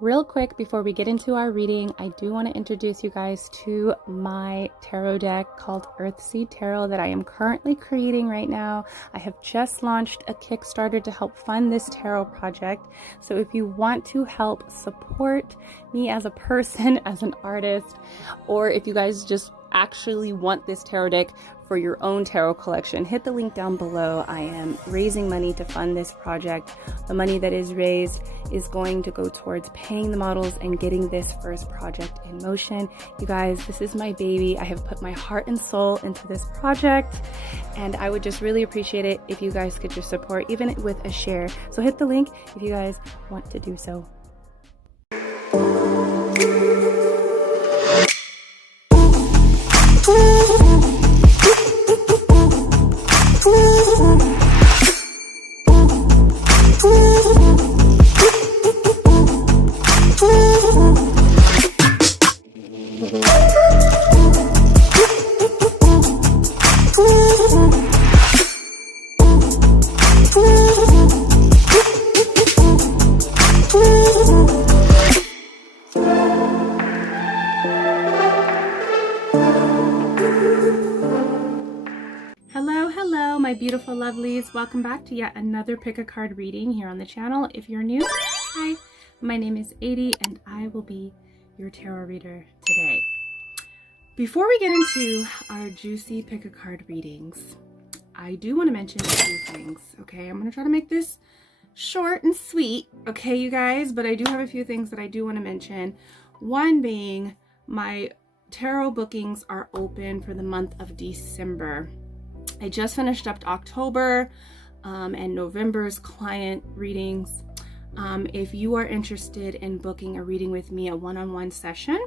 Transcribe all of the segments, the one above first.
Real quick, before we get into our reading, I do want to introduce you guys to my tarot deck called EARTHSEED Tarot that I am currently creating right now. I have just launched a Kickstarter to help fund this tarot project. So if you want to help support me as a person, as an artist, or if you guys just actually want this tarot deck for your own tarot collection, hit the link down below. I am raising money to fund this project. The money that is raised is going to go towards paying the models and getting this first project in motion. You guys, this is my baby. I have put my heart and soul into this project, and I would just really appreciate it if you guys could just support, even with a share. So hit the link if you guys want to do so. Hello, my beautiful lovelies. Welcome back to yet another pick a card reading here on the channel. If you're new, hi, my name is ADIE and I will be your tarot reader today. Before we get into our juicy pick a card readings, I do want to mention a few things, okay? I'm going to try to make this short and sweet, okay, you guys? But I do have a few things that I do want to mention. One being my tarot bookings are open for the month of December. I just finished up October and November's client readings. If you are interested in booking a reading with me, a one-on-one session,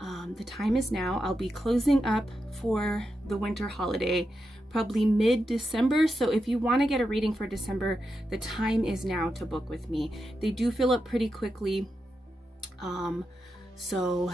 the time is now. I'll be closing up for the winter holiday, probably mid-December. So if you want to get a reading for December, the time is now to book with me. They do fill up pretty quickly. So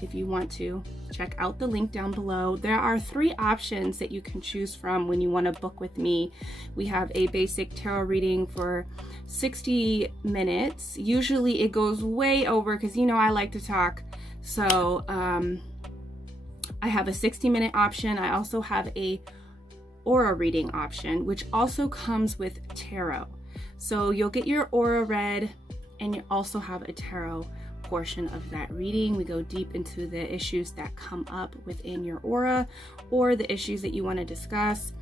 if you want to, check out the link down below. There are 3 options that you can choose from when you want to book with me. We have a basic tarot reading for 60 minutes. Usually it goes way over because, you know, I like to talk. So I have a 60-minute option. I also have a aura reading option, which also comes with tarot. So you'll get your aura read and you also have a tarot portion of that reading. We go deep into the issues that come up within your aura or the issues that you want to discuss,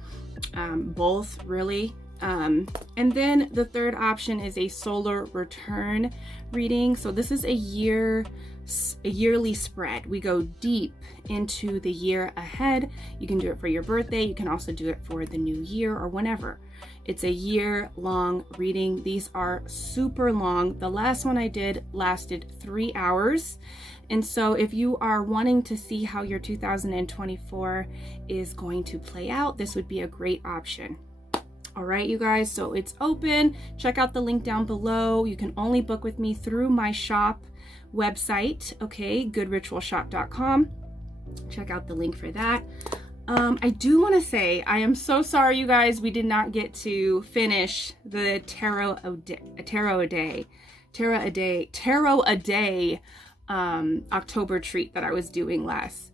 both really. And then the third option is a solar return reading. So this is a yearly spread. We go deep into the year ahead. You can do it for your birthday. You can also do it for the new year or whenever. It's a year-long reading. These are super long. The last one I did lasted 3 hours. And so if you are wanting to see how your 2024 is going to play out, this would be a great option. All right, you guys, so it's open. Check out the link down below. You can only book with me through my shop website, okay, goodritualshop.com. Check out the link for that. I do want to say, I am so sorry, you guys, we did not get to finish the tarot a day October treat that I was doing last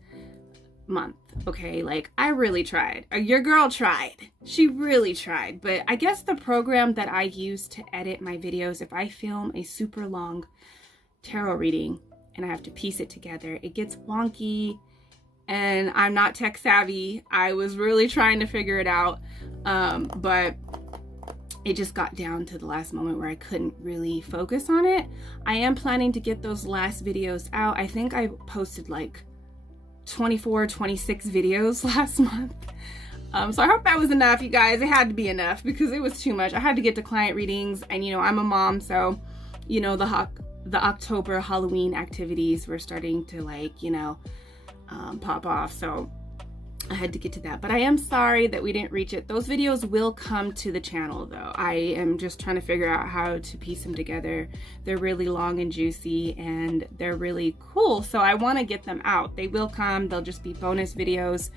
month. Okay, like I really tried. Your girl tried. She really tried. But I guess the program that I use to edit my videos, if I film a super long tarot reading and I have to piece it together, it gets wonky. And I'm not tech savvy. I was really trying to figure it out, but it just got down to the last moment where I couldn't really focus on it. I am planning to get those last videos out. I think I posted like 24, 26 videos last month. So I hope that was enough, you guys. It had to be enough because it was too much. I had to get to client readings, and you know, I'm a mom, so you know, the October Halloween activities were starting to, like, you know, pop off, so I had to get to that. But I am sorry that we didn't reach it. Those videos will come to the channel though. I am just trying to figure out how to piece them together. They're really long and juicy and they're really cool, so I want to get them out. They will come. They'll just be bonus videos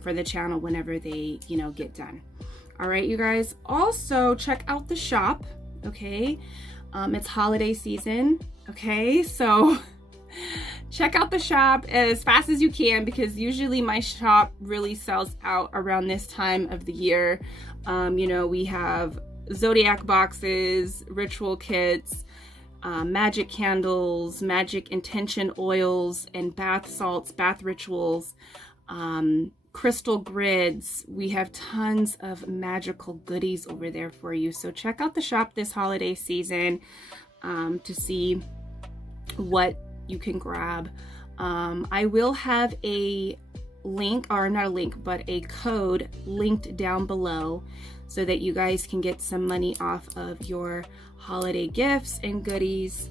for the channel whenever they, you know, get done. All right, you guys, also check out the shop, okay? It's holiday season. Okay, so check out the shop as fast as you can, because usually my shop really sells out around this time of the year. You know, we have zodiac boxes, ritual kits, magic candles, magic intention oils, and bath salts, bath rituals, crystal grids. We have tons of magical goodies over there for you. So check out the shop this holiday season to see what you can grab. I will have a link, or not a link, but a code linked down below so that you guys can get some money off of your holiday gifts and goodies.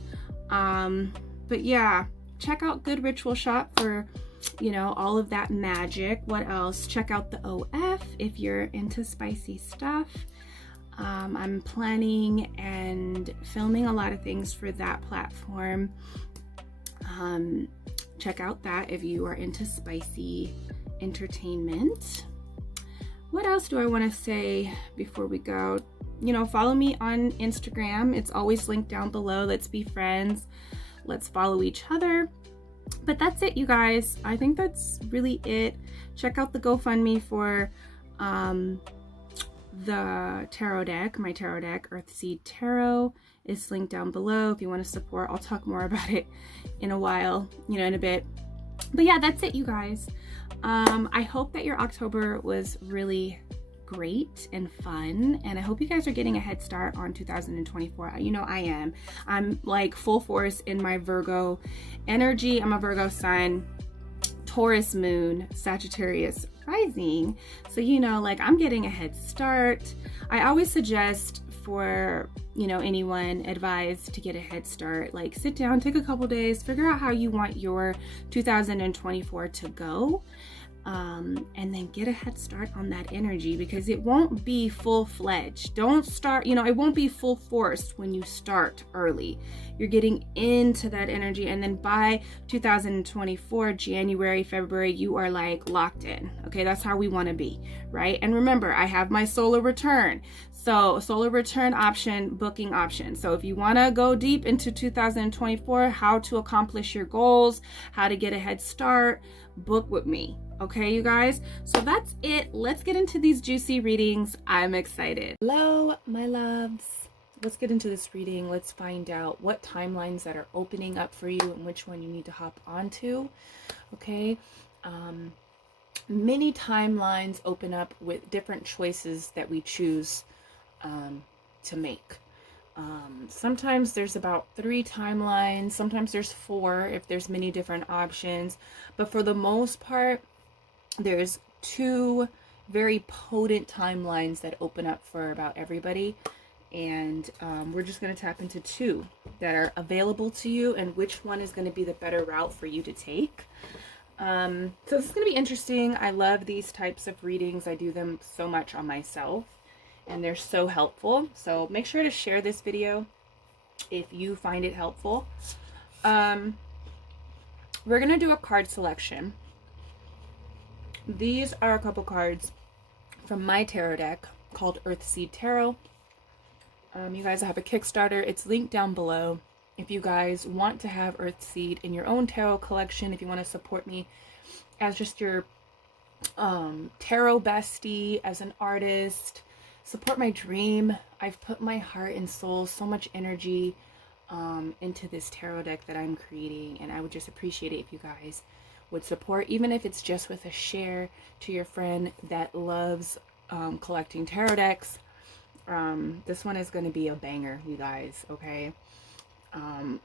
But yeah, check out Good Ritual Shop for, you know, all of that magic. What else? Check out the OF if you're into spicy stuff. I'm planning and filming a lot of things for that platform. Check out that if you are into spicy entertainment. What else do I want to say before we go? You know, follow me on Instagram. It's always linked down below. Let's be friends. Let's follow each other. But that's it, you guys. I think that's really it. Check out the GoFundMe for the tarot deck, my tarot deck, Earthseed Tarot, is linked down below if you want to support. I'll talk more about it in a while, you know, in a bit. But yeah, that's it, you guys. I hope that your October was really great and fun, and I hope you guys are getting a head start on 2024. You know I am. I'm like full force in my Virgo energy. I'm a Virgo sun, Taurus moon, Sagittarius rising. So, you know, like I'm getting a head start. I always suggest for, you know, anyone advised to get a head start, like sit down, take a couple days, figure out how you want your 2024 to go. And then get a head start on that energy, because it won't be full-fledged. Don't start, you know, it won't be full force when you start early. You're getting into that energy, and then by 2024, January, February, you are like locked in. Okay, that's how we want to be, right? And remember, I have my solar return. So solar return option, booking option. So if you want to go deep into 2024, how to accomplish your goals, how to get a head start, book with me. Okay, you guys, so that's it. Let's get into these juicy readings. I'm excited. Hello, my loves. Let's get into this reading. Let's find out what timelines that are opening up for you and which one you need to hop onto. Okay, many timelines open up with different choices that we choose to make. Sometimes there's about 3 timelines, sometimes there's 4 if there's many different options, but for the most part, there's 2 very potent timelines that open up for about everybody, and we're just going to tap into 2 that are available to you and which one is going to be the better route for you to take. So this is going to be interesting. I love these types of readings. I do them so much on myself, and they're so helpful. So make sure to share this video if you find it helpful. We're going to do a card selection. These are a couple cards from my tarot deck called Earthseed Tarot. You guys, I have a Kickstarter. It's linked down below. If you guys want to have Earthseed in your own tarot collection, if you want to support me as just your tarot bestie, as an artist, support my dream. I've put my heart and soul, so much energy into this tarot deck that I'm creating, and I would just appreciate it if you guys would support, even if it's just with a share to your friend that loves collecting tarot decks. This one is going to be a banger, you guys, okay?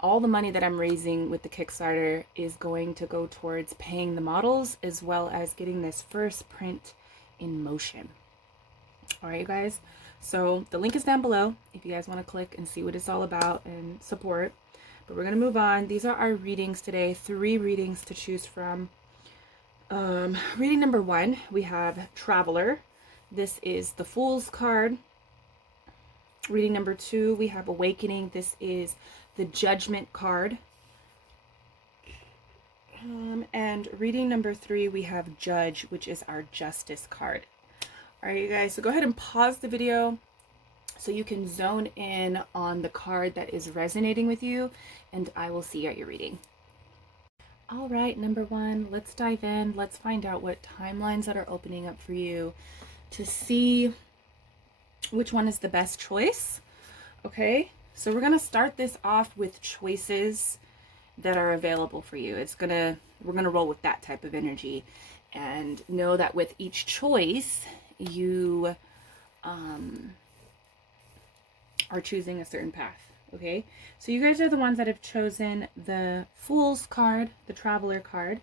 All the money that I'm raising with the Kickstarter is going to go towards paying the models, as well as getting this first print in motion. All right, you guys, so the link is down below if you guys want to click and see what it's all about and support. But we're going to move on. These are our readings today. 3 readings to choose from. Reading number 1, we have Traveler. This is the Fool's card. Reading number 2, we have Awakening. This is the Judgment card. And reading number 3, we have Judge, which is our Justice card. All right, you guys, so go ahead and pause the video so you can zone in on the card that is resonating with you, and I will see you at your reading. All right, number one, let's dive in. Let's find out what timelines that are opening up for you to see which one is the best choice. Okay, so we're going to start this off with choices that are available for you. We're going to roll with that type of energy, and know that with each choice, you are choosing a certain path. Okay, so you guys are the ones that have chosen the Fool's card, the Traveler card.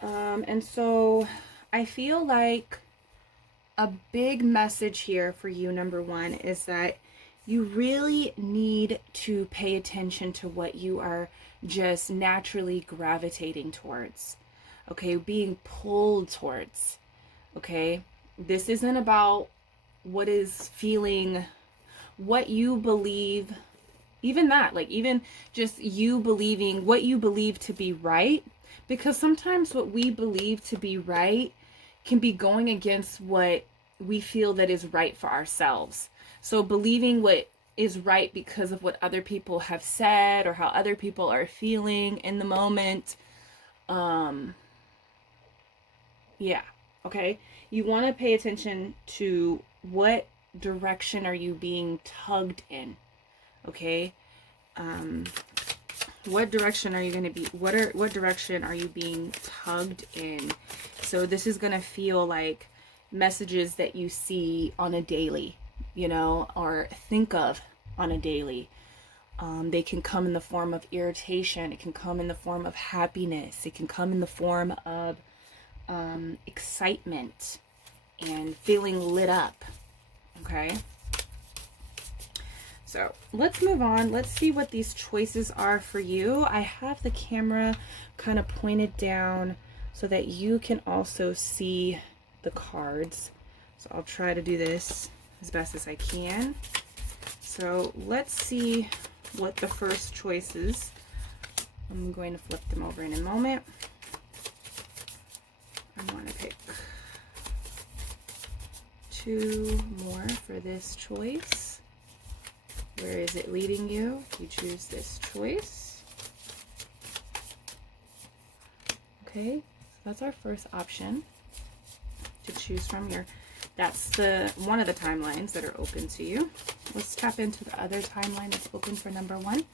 And so I feel like a big message here for you, number one, is that you really need to pay attention to what you are just naturally gravitating towards. Okay, being pulled towards. Okay, this isn't about what is feeling, what you believe, even that, like even just you believing what you believe to be right, because sometimes what we believe to be right can be going against what we feel that is right for ourselves. So believing what is right because of what other people have said or how other people are feeling in the moment. Yeah, okay. You want to pay attention to what direction are you being tugged in. Okay, what direction are you going to be, what direction are you being tugged in? So this is going to feel like messages that you see on a daily, you know, or think of on a daily. They can come in the form of irritation. It can come in the form of happiness. It can come in the form of excitement and feeling lit up. Okay, so let's move on. Let's see what these choices are for you. I have the camera kind of pointed down so that you can also see the cards. So I'll try to do this as best as I can. So let's see what the first choice is. I'm going to flip them over in a moment. I want to pick 2 more for this choice. Where is it leading you? You choose this choice. Okay, so that's our first option to choose from here. That's one of the timelines that are open to you. Let's tap into the other timeline that's open for number 1.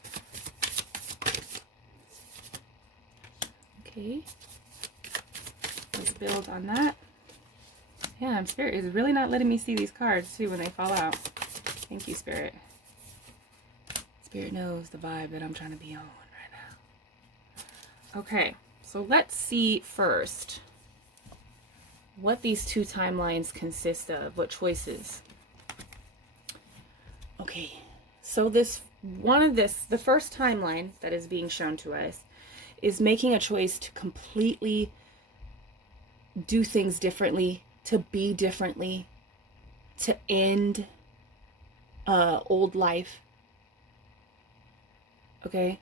Okay, let's build on that. Yeah, Spirit is really not letting me see these cards too when they fall out. Thank you, Spirit. Spirit knows the vibe that I'm trying to be on right now. Okay, so let's see first what these 2 timelines consist of, what choices. Okay, so the first timeline that is being shown to us is making a choice to completely do things differently, to be differently, to end old life. Okay,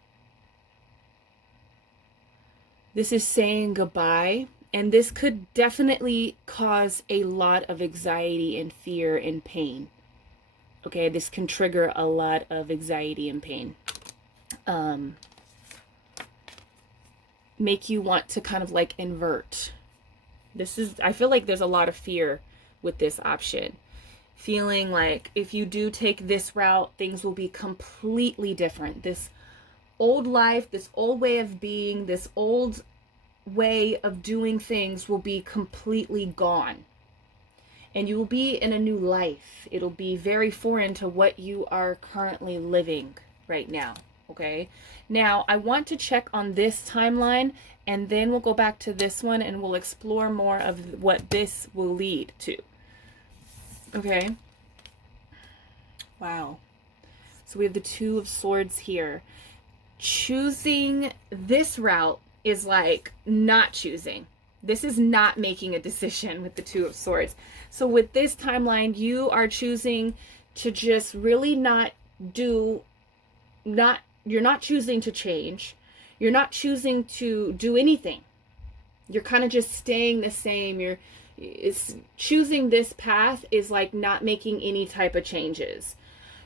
this is saying goodbye, and this could definitely cause a lot of anxiety and fear and pain. Okay, this can trigger a lot of anxiety and pain. Make you want to kind of like invert. I feel like there's a lot of fear with this option. Feeling like if you do take this route, things will be completely different. This old life, this old way of being, this old way of doing things will be completely gone. And you will be in a new life. It'll be very foreign to what you are currently living right now. Okay, now I want to check on this timeline, and then we'll go back to this one and we'll explore more of what this will lead to. Okay, wow, so we have the 2 of Swords here. Choosing this route is like not choosing. This is not making a decision with the 2 of Swords. So with this timeline, you are choosing to just really you're not choosing to change. You're not choosing to do anything. You're kind of just staying the same. choosing this path is like not making any type of changes.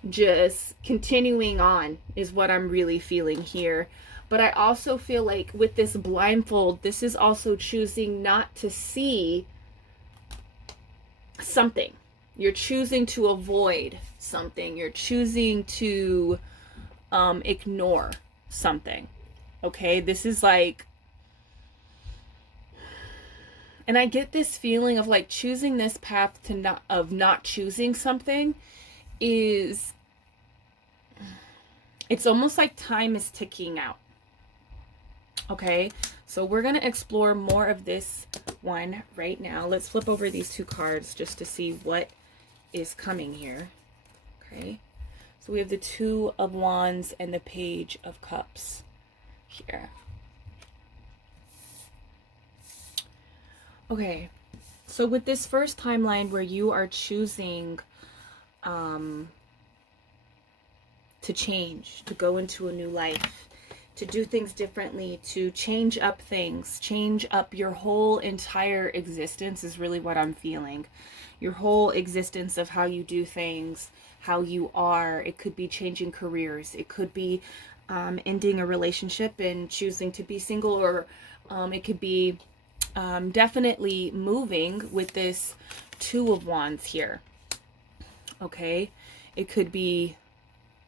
Just continuing on is what I'm really feeling here. But I also feel like with this blindfold, this is also choosing not to see something. You're choosing to avoid something. You're choosing to ignore something. Okay, this is like, and I get this feeling of like choosing this path to not choosing something is, it's almost like time is ticking out. Okay, so we're going to explore more of this one right now. Let's flip over these two cards just to see what is coming here. Okay, so we have the Two of Wands and the Page of Cups here. Okay, so with this first timeline where you are choosing to change, to go into a new life, to do things differently, to change up things, change up your whole entire existence is really what I'm feeling. Your whole existence of how you do things, how you are. It could be changing careers. It could be ending a relationship and choosing to be single, or it could be definitely moving with this Two of Wands here. Okay, it could be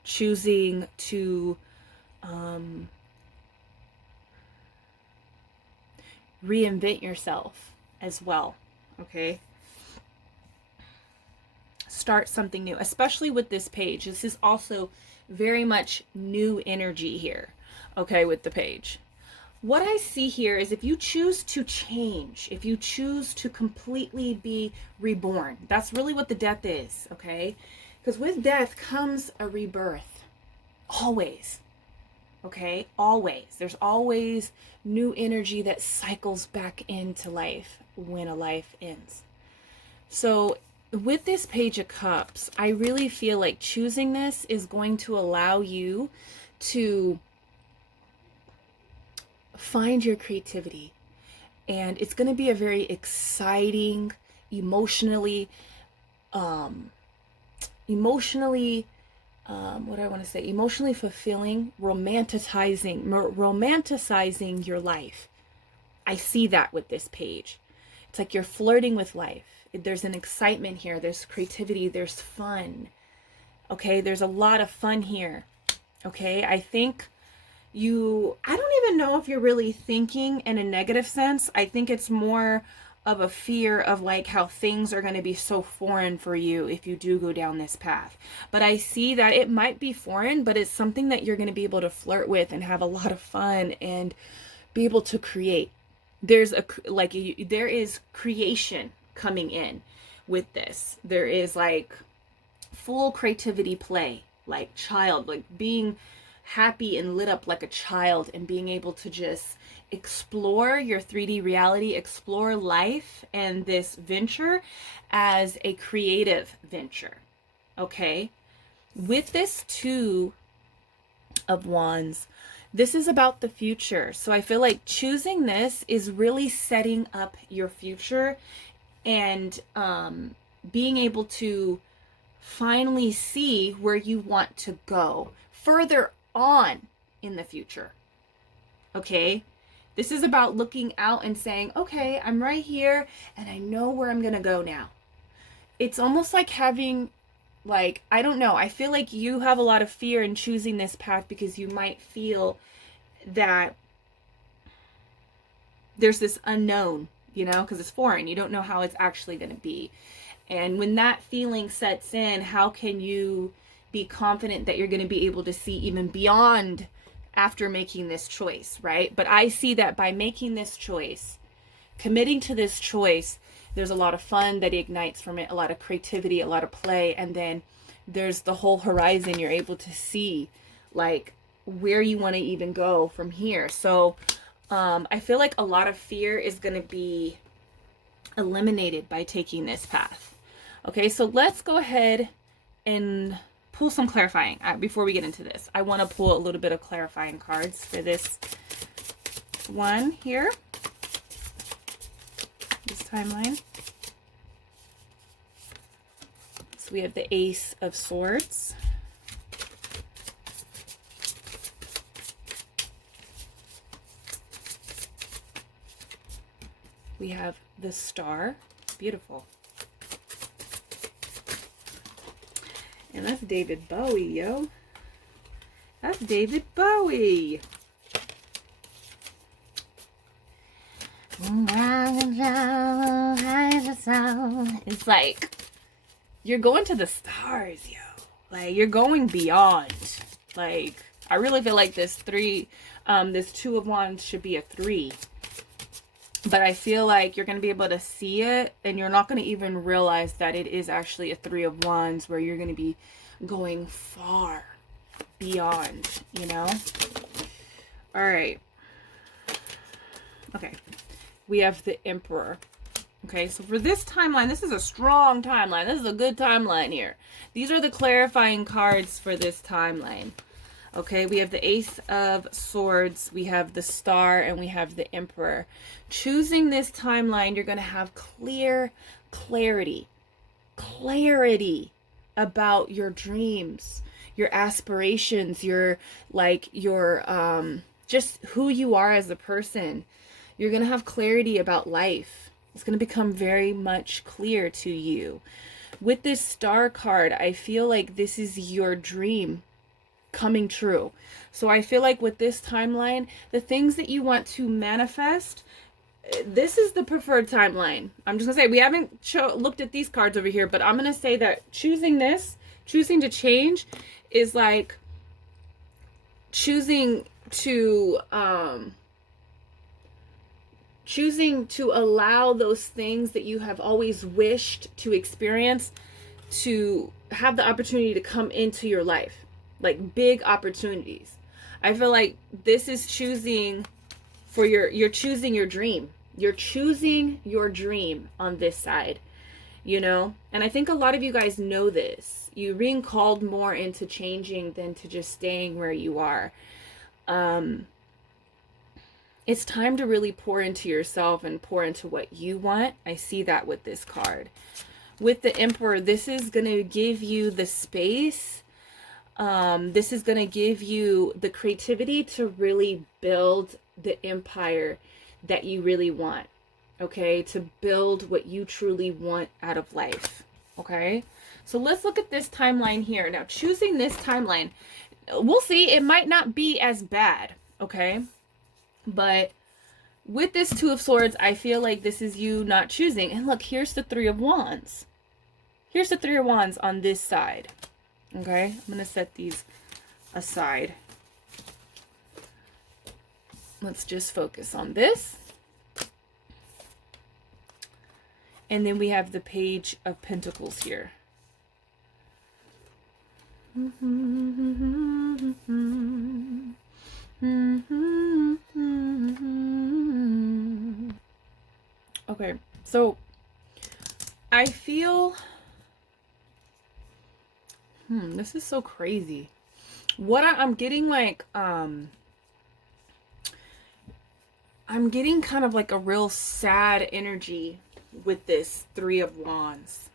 choosing to reinvent yourself as well. Okay, start something new, especially with this page. This is also very much new energy here. Okay, with the page, what I see here is if you choose to change, if you choose to completely be reborn, that's really what the Death is. Okay, because with death comes a rebirth, always. Okay, always. There's always new energy that cycles back into life when a life ends. So with this Page of Cups, I really feel like choosing this is going to allow you to find your creativity. And it's going to be a very exciting, emotionally emotionally fulfilling, romanticizing your life. I see that with this page. It's like you're flirting with life. There's an excitement here. There's creativity. There's fun. Okay, there's a lot of fun here. Okay, I think I don't even know if you're really thinking in a negative sense. I think it's more of a fear of like how things are going to be so foreign for you if you do go down this path. But I see that it might be foreign, but it's something that you're going to be able to flirt with and have a lot of fun and be able to create. There is creation coming in with this. There is like full creativity play, like being happy and lit up like a child and being able to just explore your 3D reality, explore life and this venture as a creative venture. Okay, with this Two of Wands, this is about the future. So I feel like choosing this is really setting up your future and being able to finally see where you want to go further on in the future. Okay, this is about looking out and saying, okay, I'm right here and I know where I'm gonna go now. It's almost like having, like, I don't know, I feel like you have a lot of fear in choosing this path because you might feel that there's this unknown, you know, because it's foreign. You don't know how it's actually going to be. And when that feeling sets in, how can you be confident that you're going to be able to see even beyond after making this choice, right? But I see that by making this choice, committing to this choice, there's a lot of fun that ignites from it, a lot of creativity, a lot of play, and then there's the whole horizon. You're able to see like where you want to even go from here. So I feel like a lot of fear is going to be eliminated by taking this path. Okay, so let's go ahead and pull some clarifying. Before we get into this, I want to pull a little bit of clarifying cards for this one here, this timeline. So we have the Ace of Swords. We have the Star. Beautiful. And that's David Bowie, yo. That's David Bowie. It's like you're going to the stars, yo. Like you're going beyond. Like I really feel like this Two of Wands should be a 3. But I feel like you're going to be able to see it, and you're not going to even realize that it is actually a 3 of Wands, where you're going to be going far beyond, you know? All right. Okay. We have the Emperor. Okay, so for this timeline, this is a strong timeline. This is a good timeline here. These are the clarifying cards for this timeline. Okay, we have the Ace of Swords, we have the Star, and we have the Emperor. Choosing this timeline, you're going to have clarity about your dreams, your aspirations, just who you are as a person. You're going to have clarity about life. It's going to become very much clear to you. With this Star card, I feel like this is your dream coming true. So I feel like with this timeline, the things that you want to manifest, this is the preferred timeline. I'm just gonna say, we haven't looked at these cards over here, but I'm gonna say that choosing to change is like choosing to allow those things that you have always wished to experience to have the opportunity to come into your life. Like big opportunities. I feel like this is choosing for you're choosing your dream. You're choosing your dream on this side, you know? And I think a lot of you guys know this. You're being called more into changing than to just staying where you are. It's time to really pour into yourself and pour into what you want. I see that with this card. With the Emperor, this is going to give you the space. This is going to give you the creativity to really build the empire that you really want, okay? To build what you truly want out of life, okay? So let's look at this timeline here. Now, choosing this timeline, we'll see, it might not be as bad, okay? But with this Two of Swords, I feel like this is you not choosing. And look, here's the Three of Wands. Here's the Three of Wands on this side. Okay, I'm going to set these aside. Let's just focus on this. And then we have the Page of Pentacles here. Okay, so I feel... this is so crazy. What I'm getting, like, I'm getting kind of like a real sad energy with this Three of Wands.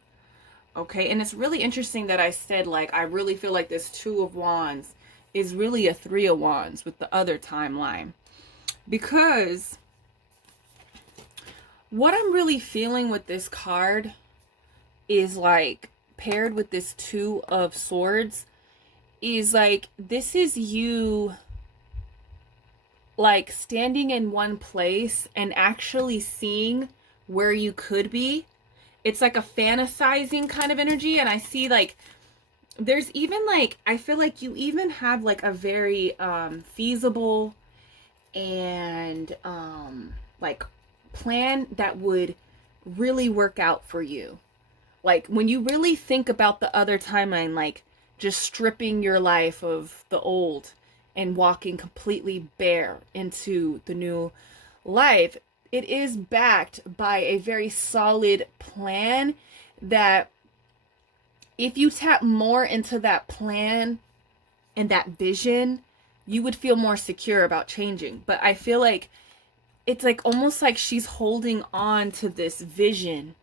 Okay, and it's really interesting that I said, like, I really feel like this Two of Wands is really a Three of Wands with the other timeline. Because what I'm really feeling with this card is, like, paired with this Two of Swords, is like, this is you, like, standing in one place and actually seeing where you could be. It's like a fantasizing kind of energy. And I see, like, there's even, like, I feel like you even have, like, a very feasible and like plan that would really work out for you. Like, when you really think about the other timeline, like, just stripping your life of the old and walking completely bare into the new life, it is backed by a very solid plan that if you tap more into that plan and that vision, you would feel more secure about changing. But I feel like it's like almost like she's holding on to this vision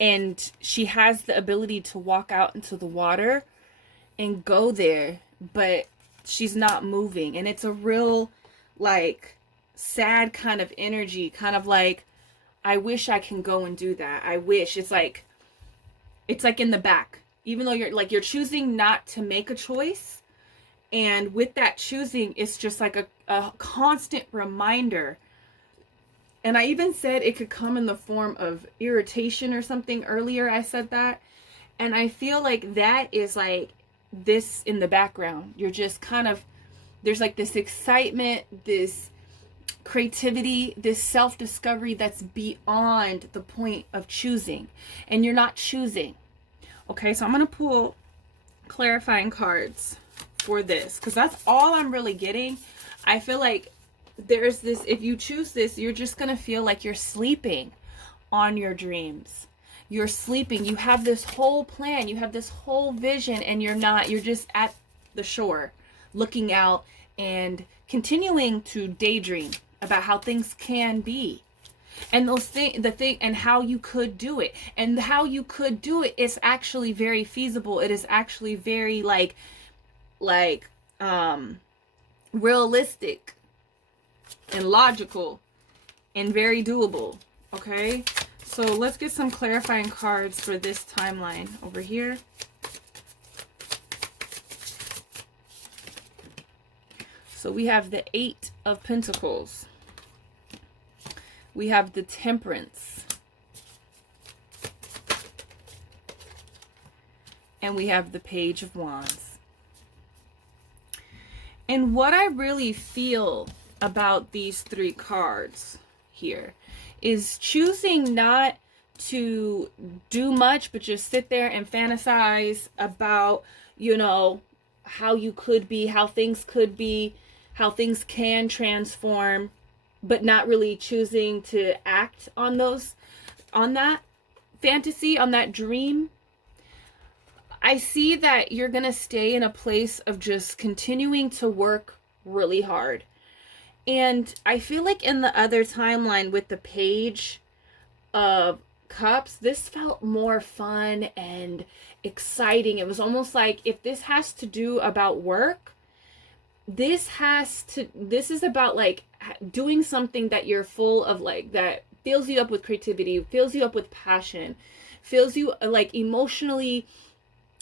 and she has the ability to walk out into the water and go there, but she's not moving. And it's a real, like, sad kind of energy, kind of like, I wish I can go and do that. I wish. It's like in the back, even though you're choosing not to make a choice. And with that choosing, it's just like a constant reminder. And I even said it could come in the form of irritation or something earlier. I said that. And I feel like that is like this in the background. You're just kind of, there's like this excitement, this creativity, this self-discovery that's beyond the point of choosing. And you're not choosing. Okay, so I'm going to pull clarifying cards for this, because that's all I'm really getting. I feel like there's this, if you choose this, you're just going to feel like you're sleeping on your dreams. You're sleeping. You have this whole plan. You have this whole vision, and you're not. You're just at the shore looking out and continuing to daydream about how things can be. And those things, and how you could do it. And how you could do it is actually very feasible. It is actually very realistic and logical and very doable. Okay, so let's get some clarifying cards for this timeline over here. So we have the 8 of Pentacles. We have the Temperance. And we have the Page of Wands. And what I really feel about these 3 cards here is choosing not to do much, but just sit there and fantasize about, you know, how you could be, how things could be, how things can transform, but not really choosing to act on that fantasy, on that dream. I see that you're going to stay in a place of just continuing to work really hard. And I feel like in the other timeline with the Page of Cups, this felt more fun and exciting. It was almost like, if this has to do about work, this is about like doing something that you're full of, like, that fills you up with creativity, fills you up with passion, fills you like emotionally,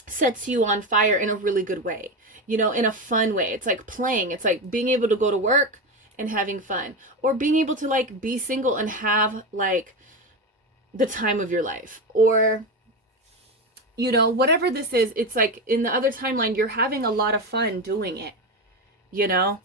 sets you on fire in a really good way, you know, in a fun way. It's like playing. It's like being able to go to work and having fun, or being able to like be single and have like the time of your life, or, you know, whatever this is. It's like in the other timeline, you're having a lot of fun doing it, you know,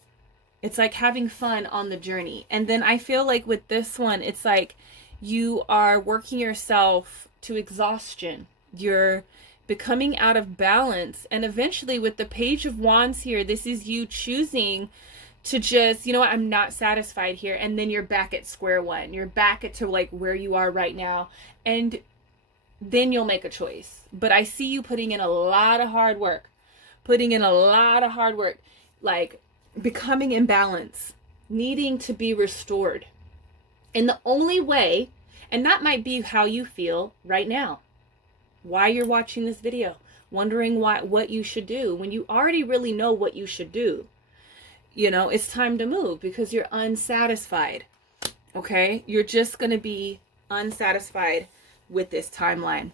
it's like having fun on the journey. And then I feel like with this one, it's like you are working yourself to exhaustion. You're becoming out of balance. And eventually with the Page of Wands here, this is you choosing to just, you know what, I'm not satisfied here. And then you're back at square one. You're back at to like where you are right now. And then you'll make a choice. But I see you putting in a lot of hard work. Like becoming in balance, needing to be restored. And the only way, and that might be how you feel right now, why you're watching this video, wondering what you should do, when you already really know what you should do. You know, it's time to move because you're unsatisfied. Okay? You're just going to be unsatisfied with this timeline.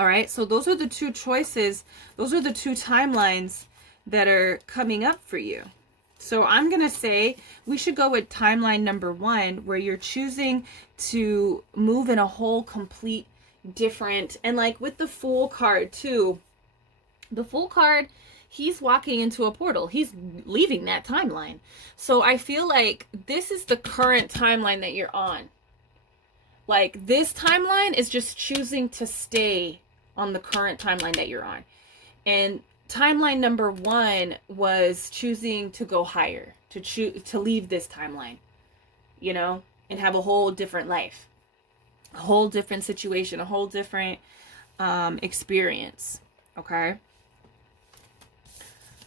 All right? So those are the 2 choices. Those are the 2 timelines that are coming up for you. So I'm going to say we should go with timeline number 1, where you're choosing to move in a whole complete different, and like with the Fool card too, the Fool card, he's walking into a portal. He's leaving that timeline. So I feel like this is the current timeline that you're on. Like this timeline is just choosing to stay on the current timeline that you're on. And timeline number 1 was choosing to go higher, to leave this timeline, you know, and have a whole different life, a whole different situation, a whole different experience. Okay.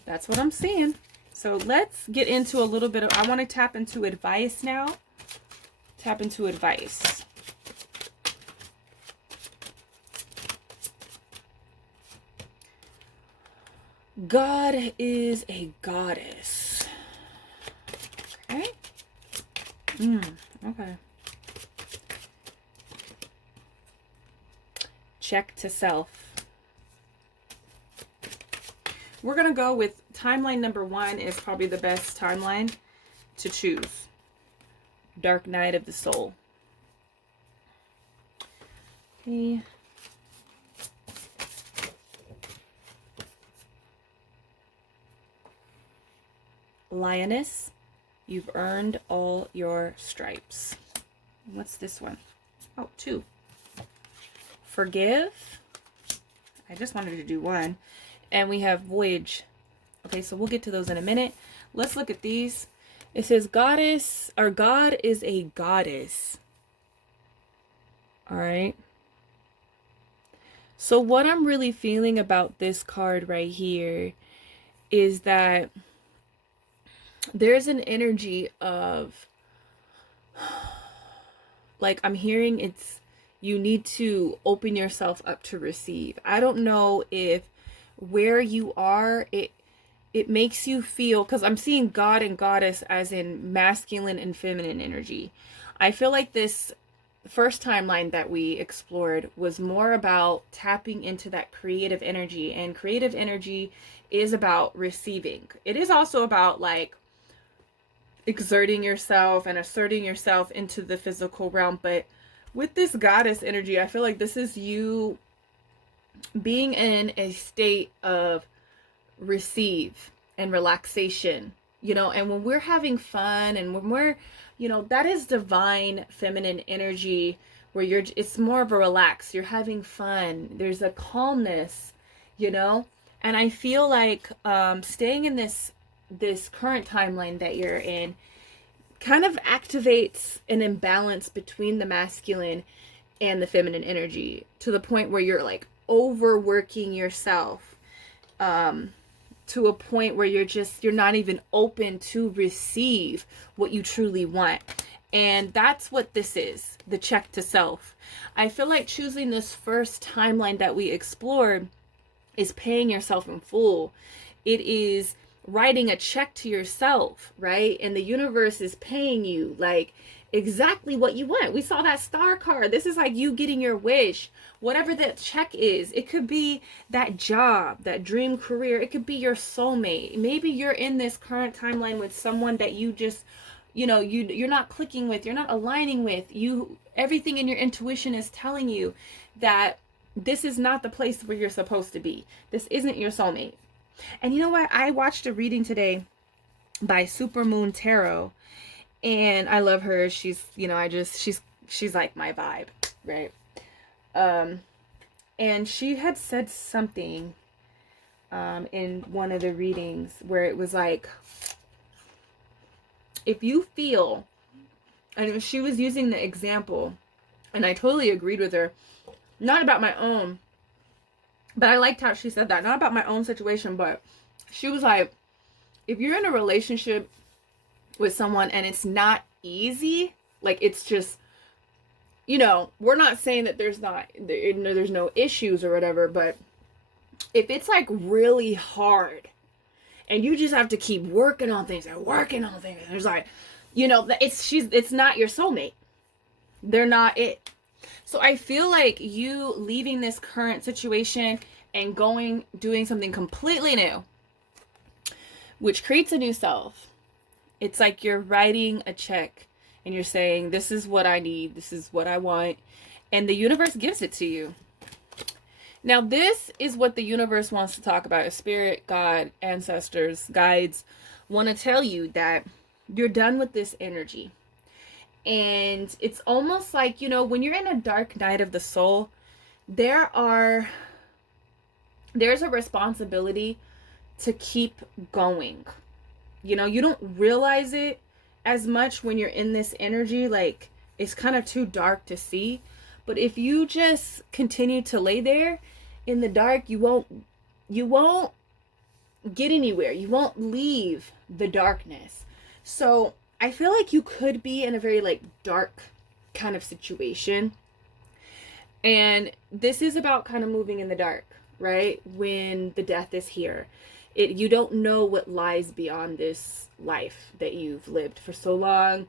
That's what I'm seeing. So let's get into a little bit of, I want to tap into advice now. Tap into advice. God is a goddess. Okay. Okay. Check to self. We're going to go with timeline number 1 is probably the best timeline to choose. Dark Night of the Soul. Okay. Lioness, you've earned all your stripes. What's this one? Oh, 2. Forgive. I just wanted to do 1. And we have Voyage. Okay, so we'll get to those in a minute. Let's look at these. It says goddess, or God is a goddess. All right. So what I'm really feeling about this card right here is that there's an energy of, like, I'm hearing it's, you need to open yourself up to receive. I don't know if where you are, it makes you feel, because I'm seeing God and goddess as in masculine and feminine energy. I feel like this first timeline that we explored was more about tapping into that creative energy, and creative energy is about receiving. It is also about like exerting yourself and asserting yourself into the physical realm. But with this goddess energy, I feel like this is you being in a state of receive and relaxation, you know. And when we're having fun and when we're, you know, that is divine feminine energy, where you're, it's more of a relax, you're having fun, there's a calmness, you know. And I feel like staying in this current timeline that you're in kind of activates an imbalance between the masculine and the feminine energy, to the point where you're like overworking yourself, to a point where you're not even open to receive what you truly want. And that's what this is, the check to self. I feel like choosing this first timeline that we explored is paying yourself in full. It is writing a check to yourself, right? And the universe is paying you like exactly what you want. We saw that star card. This is like you getting your wish. Whatever that check is, it could be that job, that dream career. It could be your soulmate. Maybe you're in this current timeline with someone that you just, you know, you're not clicking with, you're not aligning with. Everything in your intuition is telling you that this is not the place where you're supposed to be. This isn't your soulmate. And you know what? I watched a reading today by Supermoon Tarot, and I love her. She's, you know, she's like my vibe, right? And she had said something in one of the readings where it was like, if you feel, and she was using the example, and I totally agreed with her, not about my own, but I liked how she said that, not about my own situation, but she was like, if you're in a relationship with someone and it's not easy, like it's just, you know, we're not saying that there's no issues or whatever, but if it's like really hard and you just have to keep working on things and there's like, you know, it's not your soulmate. They're not it. So I feel like you leaving this current situation and doing something completely new, which creates a new self. It's like you're writing a check and you're saying, this is what I need, this is what I want, and the universe gives it to you. Now, this is what the universe wants to talk about. Spirit, God, ancestors, guides want to tell you that you're done with this energy. And it's almost like, you know, when you're in a dark night of the soul, there's a responsibility to keep going. You know, you don't realize it as much when you're in this energy, like it's kind of too dark to see. But if you just continue to lay there in the dark, you won't get anywhere. You won't leave the darkness. So I feel like you could be in a very like dark kind of situation. And this is about kind of moving in the dark, right? When the death is here. You don't know what lies beyond this life that you've lived for so long,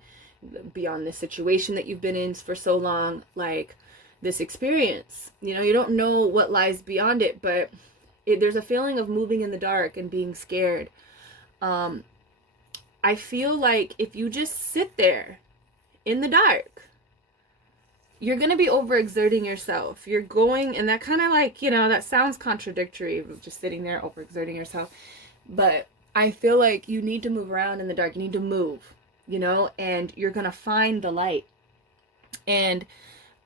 beyond this situation that you've been in for so long, like this experience. You know, you don't know what lies beyond it, but there's a feeling of moving in the dark and being scared. I feel like if you just sit there in the dark, you're going to be overexerting yourself. You're going, and that kind of like, you know, that sounds contradictory, just sitting there overexerting yourself. But I feel like you need to move around in the dark. You need to move, you know, and you're going to find the light. And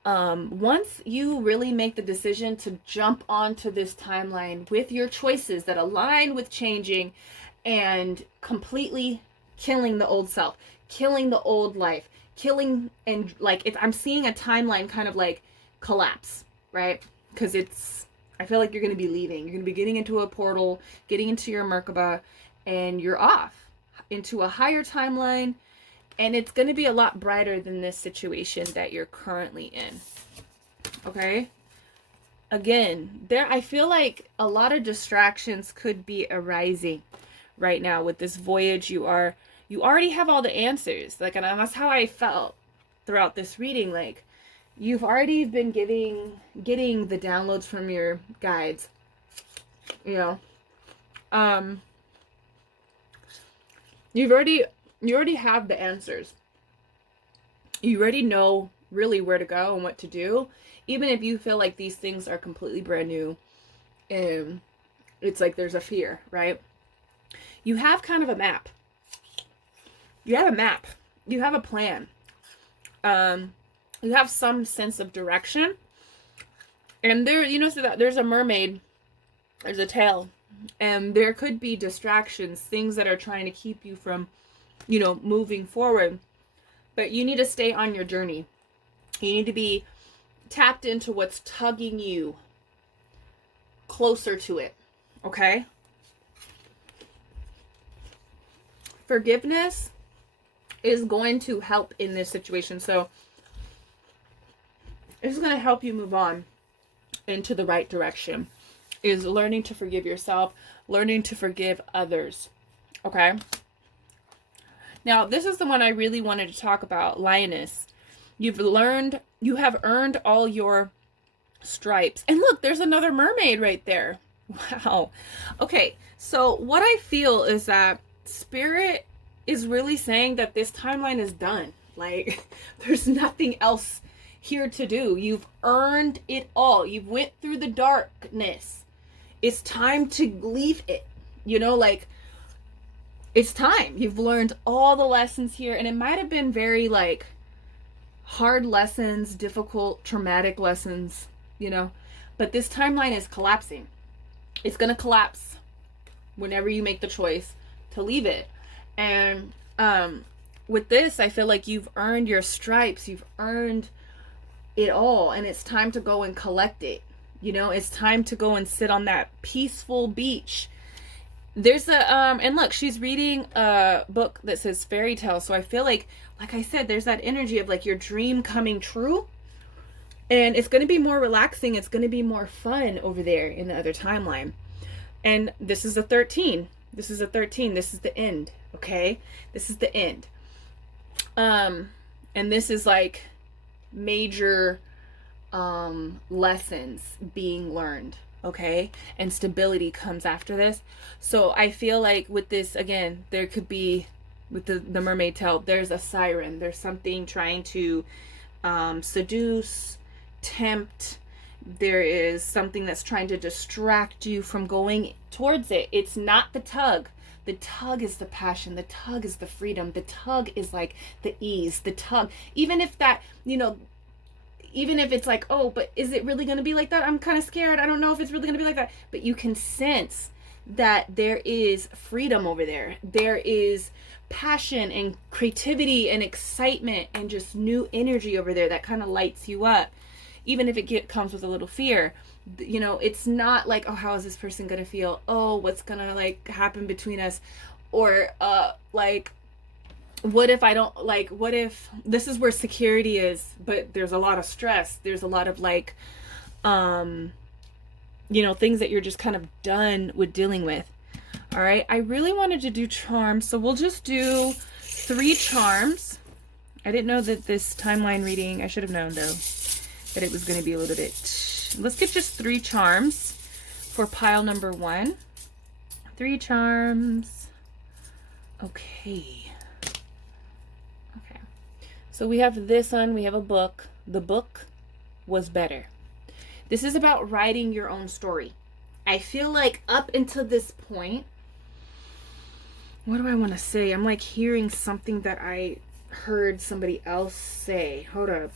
once you really make the decision to jump onto this timeline with your choices that align with changing and completely killing the old self, killing the old life, killing, and like, if I'm seeing a timeline kind of like collapse, right? Because I feel like you're going to be leaving. You're going to be getting into a portal, getting into your Merkaba, and you're off into a higher timeline. And it's going to be a lot brighter than this situation that you're currently in. Okay? Again, I feel like a lot of distractions could be arising right now with this voyage. You already have all the answers. Like, and that's how I felt throughout this reading. Like, you've already been getting the downloads from your guides. You know, you already have the answers. You already know really where to go and what to do. Even if you feel like these things are completely brand new, and it's like there's a fear, right? You have kind of a map. You have a map. You have a plan. You have some sense of direction. And there, you know, so that there's a mermaid, there's a tail, and there could be distractions, things that are trying to keep you from, you know, moving forward. But you need to stay on your journey. You need to be tapped into what's tugging you closer to it. Okay? Forgiveness is going to help in this situation. So it's going to help you move on into the right direction. Is learning to forgive yourself, learning to forgive others. Okay? Now, this is the one I really wanted to talk about, Lioness. You have earned all your stripes. And look, there's another mermaid right there. Wow. Okay, so what I feel is that Spirit is really saying that this timeline is done. Like, there's nothing else here to do. You've earned it all. You've went through the darkness. It's time to leave it. You know, like, it's time. You've learned all the lessons here, and it might have been very, like, hard lessons, difficult, traumatic lessons, you know, but this timeline is collapsing. It's going to collapse whenever you make the choice to leave it. And with this, I feel like you've earned your stripes. You've earned it all, and it's time to go and collect it. You know, it's time to go and sit on that peaceful beach. There's and look, she's reading a book that says fairy tale. So I feel like I said, there's that energy of like your dream coming true. And it's going to be more relaxing. It's going to be more fun over there in the other timeline. And this is a 13. This is a 13. This is the end. Okay? This is the end. And this is like major lessons being learned. Okay? And stability comes after this. So I feel like with this, again, there could be, with the mermaid tail, there's a siren. There's something trying to seduce, tempt. There is something that's trying to distract you from going towards it. It's not the tug. The tug is the passion. The tug is the freedom. The tug is like the ease. The tug, even if that, you know, even if it's like, oh, but is it really going to be like that? I'm kind of scared. I don't know if it's really going to be like that. But you can sense that there is freedom over there. There is passion and creativity and excitement and just new energy over there that kind of lights you up. Even if it comes with a little fear, you know, it's not like, oh, how is this person going to feel? Oh, what's going to like happen between us? Or like, what if I don't, like, what if this is where security is, but there's a lot of stress. There's a lot of like, you know, things that you're just kind of done with dealing with. All right, I really wanted to do charms, so we'll just do 3 charms. I didn't know that this timeline reading, I should have known though, that it was going to be a little bit. Let's get just 3 charms for pile number 1. 3 charms. Okay. Okay. So we have this one, we have a book. The book was better. This is about writing your own story. I feel like up until this point, what do I want to say? I'm like hearing something that I heard somebody else say. Hold up.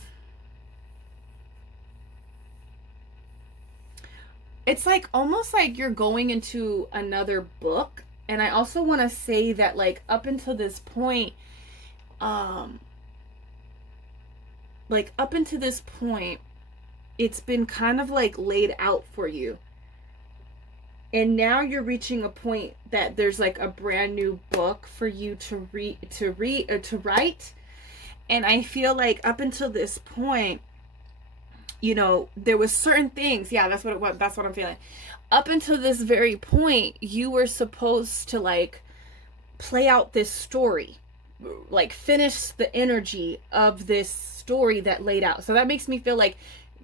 It's like almost like you're going into another book. And I also want to say that like up until this point, it's been kind of like laid out for you. And now you're reaching a point that there's like a brand new book for you to write. And I feel like up until this point, you know, there was certain things. Yeah, that's what I'm feeling. Up until this very point, you were supposed to like play out this story, like finish the energy of this story that laid out. So that makes me feel like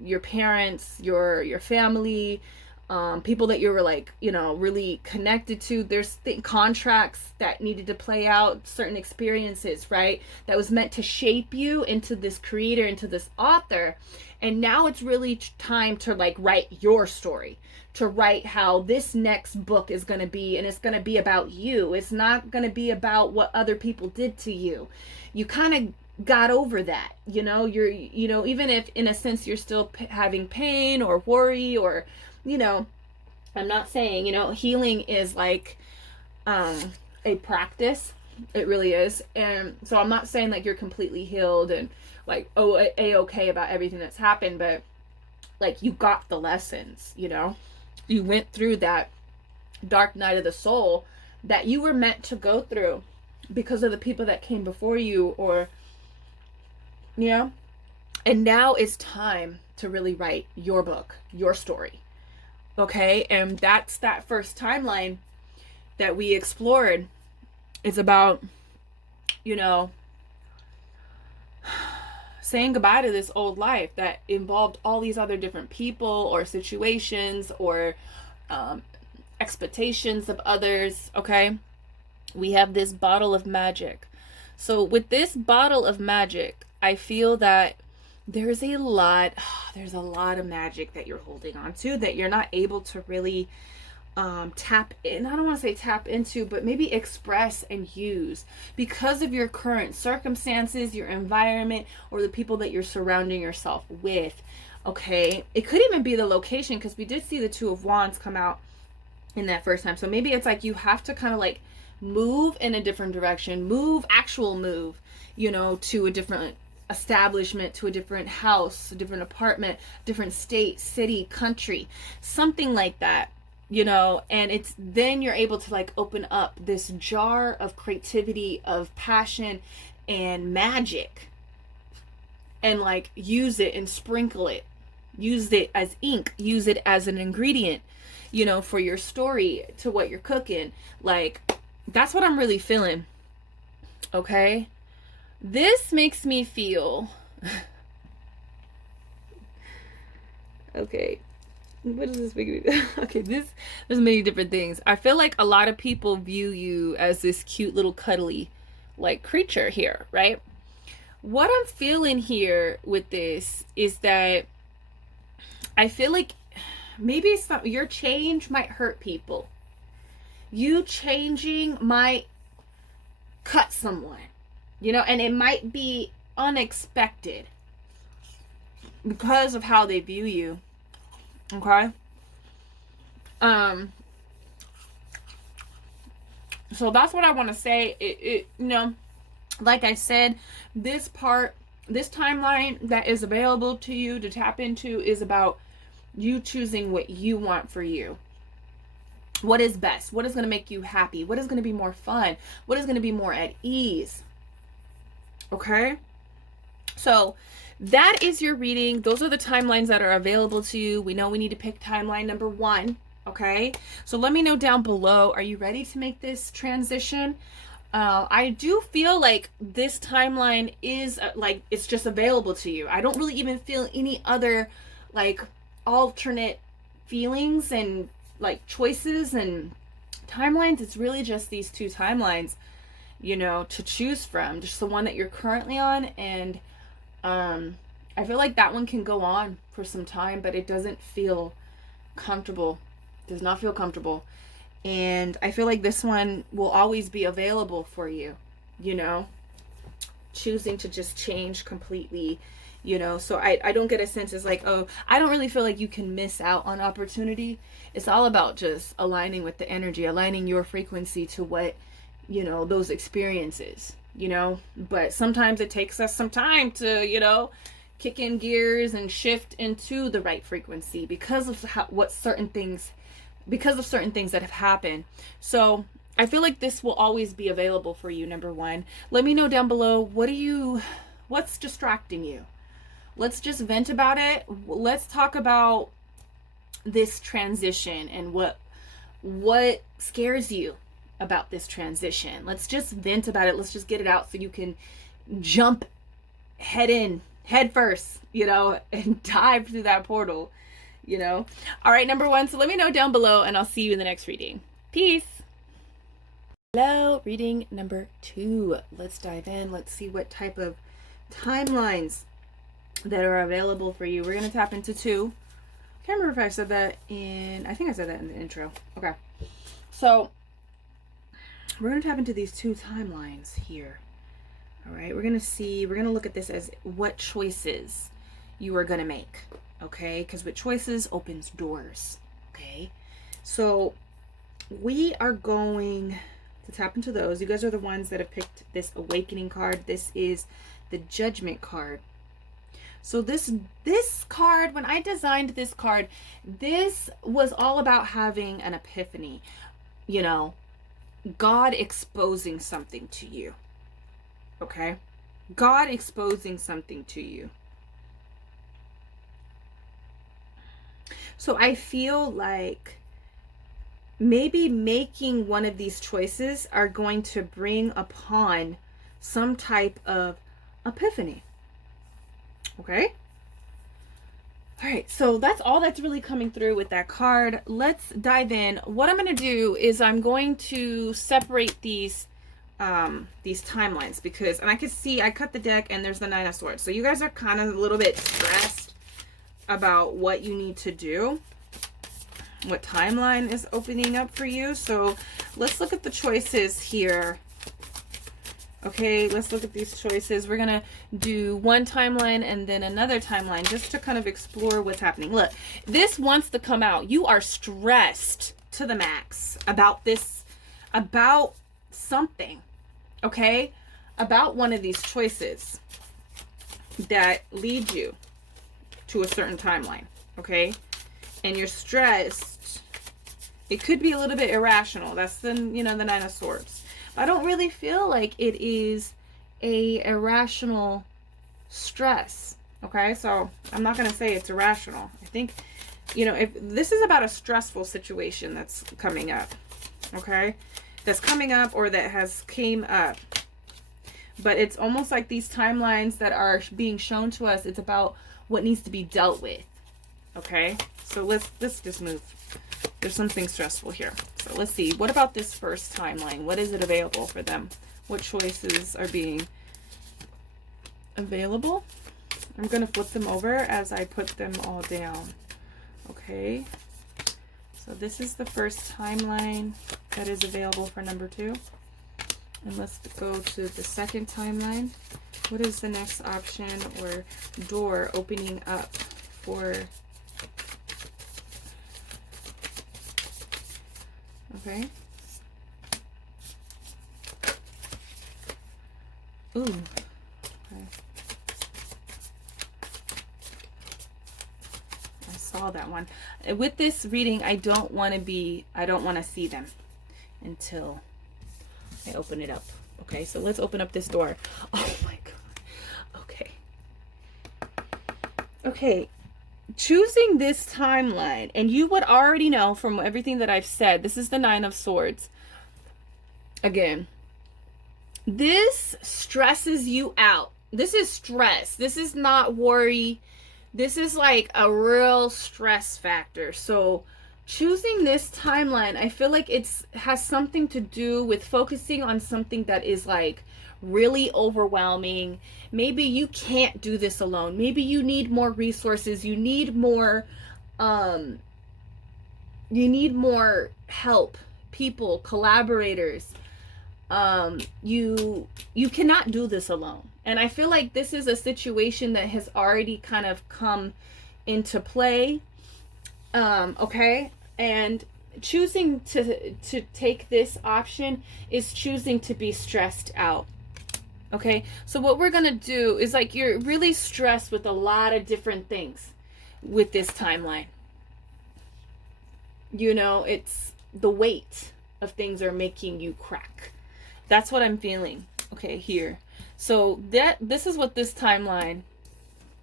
your parents, your family, people that you were like, you know, really connected to, there's contracts that needed to play out, certain experiences, right? That was meant to shape you into this creator, into this author. And now it's really time to like write your story, to write how this next book is going to be. And it's going to be about you. It's not going to be about what other people did to you. You kind of got over that, you know, you know, even if in a sense you're still having pain or worry or, you know, I'm not saying, you know, healing is like a practice. It really is. And so I'm not saying like you're completely healed and like, oh, a-okay about everything that's happened, but like you got the lessons, you know, you went through that dark night of the soul that you were meant to go through because of the people that came before you, or, you know, and now it's time to really write your book, your story. Okay. And that's that first timeline that we explored. It's about, you know, saying goodbye to this old life that involved all these other different people or situations or expectations of others. Okay. We have this bottle of magic. So with this bottle of magic, I feel that there's a lot of magic that you're holding on to that you're not able to really tap in. I don't want to say tap into, but maybe express and use because of your current circumstances, your environment, or the people that you're surrounding yourself with. Okay. It could even be the location, because we did see the 2 of Wands come out in that first time. So maybe it's like you have to kind of like move in a different direction, move, you know, to a different establishment, to a different house, a different apartment, different state, city, country, something like that, you know. And it's then you're able to like open up this jar of creativity, of passion and magic, and like use it and sprinkle it, use it as ink, use it as an ingredient, you know, for your story, to what you're cooking. Like that's what I'm really feeling. Okay. This makes me feel okay, what does this make me okay, there's many different things. I feel like a lot of people view you as this cute little cuddly like creature here, right? What I'm feeling here with this is that I feel like maybe your change might hurt people. You changing might cut someone, you know, and it might be unexpected because of how they view you. Okay. So that's what I want to say. It you know, like I said, this timeline that is available to you to tap into is about you choosing what you want for you. What is best? What is going to make you happy? What is going to be more fun? What is going to be more at ease? Okay. So that is your reading. Those are the timelines that are available to you. We know we need to pick timeline number 1. Okay, so let me know down below, are you ready to make this transition? I do feel like this timeline is like it's just available to you. I don't really even feel any other like alternate feelings and like choices and timelines. It's really just these two timelines, you know, to choose from. Just the one that you're currently on, and I feel like that one can go on for some time, but it doesn't feel comfortable. It does not feel comfortable. And I feel like this one will always be available for you, you know, choosing to just change completely, you know. So I don't get a sense as like, oh, I don't really feel like you can miss out on opportunity. It's all about just aligning with the energy, aligning your frequency to what, you know, those experiences, you know. But sometimes it takes us some time to, you know, kick in gears and shift into the right frequency because of certain things that have happened. So I feel like this will always be available for you. Number one, let me know down below, what's distracting you? Let's just vent about it. Let's talk about this transition and what scares you about this transition. Let's just vent about it. Let's just get it out so you can jump head first, you know, and dive through that portal, you know. All right, number one, so let me know down below and I'll see you in the next reading. Peace. Hello, reading number 2. Let's dive in. Let's see what type of timelines that are available for you. We're going to tap into 2. Can't remember if I said that I think I said that in the intro. Okay, so we're going to tap into these 2 timelines here. All right, we're going to look at this as what choices you are going to make. Okay, because with choices opens doors. Okay, so we are going to tap into those. You guys are the ones that have picked this awakening card. This is the judgment card. So this card, when I designed this card, this was all about having an epiphany, you know, God exposing something to you. Okay, God exposing something to you. So I feel like maybe making one of these choices are going to bring upon some type of epiphany. Okay. All right. So that's all that's really coming through with that card. Let's dive in. What I'm going to do is I'm going to separate these timelines because, and I can see I cut the deck and there's the 9 of Swords. So you guys are kind of a little bit stressed about what you need to do, what timeline is opening up for you. So let's look at the choices here. Okay, let's look at these choices. We're gonna do one timeline and then another timeline just to kind of explore what's happening. Look, this wants to come out. You are stressed to the max about this, about something, okay, about one of these choices that lead you to a certain timeline. Okay, and you're stressed. It could be a little bit irrational. That's the, you know, the 9 of Swords. I don't really feel like it is a irrational stress. Okay, so I'm not going to say it's irrational. I think, you know, if this is about a stressful situation that's coming up, okay, that's coming up or that has came up, but it's almost like these timelines that are being shown to us, it's about what needs to be dealt with. Okay, so let's just move. There's something stressful here. So let's see. What about this first timeline? What is it available for them? What choices are being available? I'm going to flip them over as I put them all down. Okay. So this is the first timeline that is available for number 2. And let's go to the second timeline. What is the next option or door opening up for... Okay. Ooh. Okay. I saw that one. With this reading, I don't want to see them until I open it up. Okay, so let's open up this door. Oh my God. Okay. Okay. choosing this timeline, and you would already know from everything that I've said, this is the Nine of Swords. Again, this stresses you out. This is stress. This is not worry. This is like a real stress factor. So choosing this timeline, I feel like it's has something to do with focusing on something that is like really overwhelming. Maybe you can't do this alone. Maybe you need more resources. You need more help, people, collaborators. You cannot do this alone. And I feel like this is a situation that has already kind of come into play. Okay. And choosing to take this option is choosing to be stressed out. Okay. So what we're going to do is, like, you're really stressed with a lot of different things with this timeline. You know, it's the weight of things are making you crack. That's what I'm feeling. Okay, here. So this is what this timeline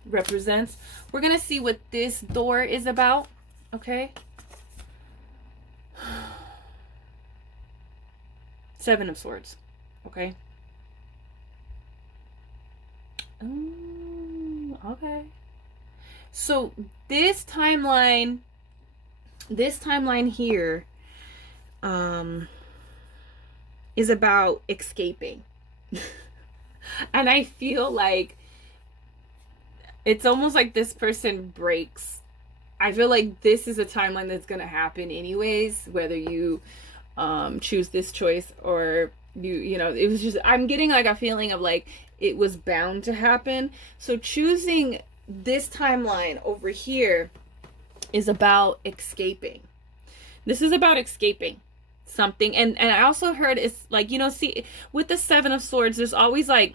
represents. We're going to see what this door is about. Okay. Seven of Swords. Okay. Okay. So this timeline here, is about escaping. And I feel like it's almost like this person breaks. I feel like this is a timeline that's going to happen anyways, whether you choose this choice or you know, it was just, I'm getting like a feeling of like it was bound to happen. So choosing this timeline over here is about escaping. This is about escaping something. And I also heard it's like, you know, see, with the Seven of Swords, there's always like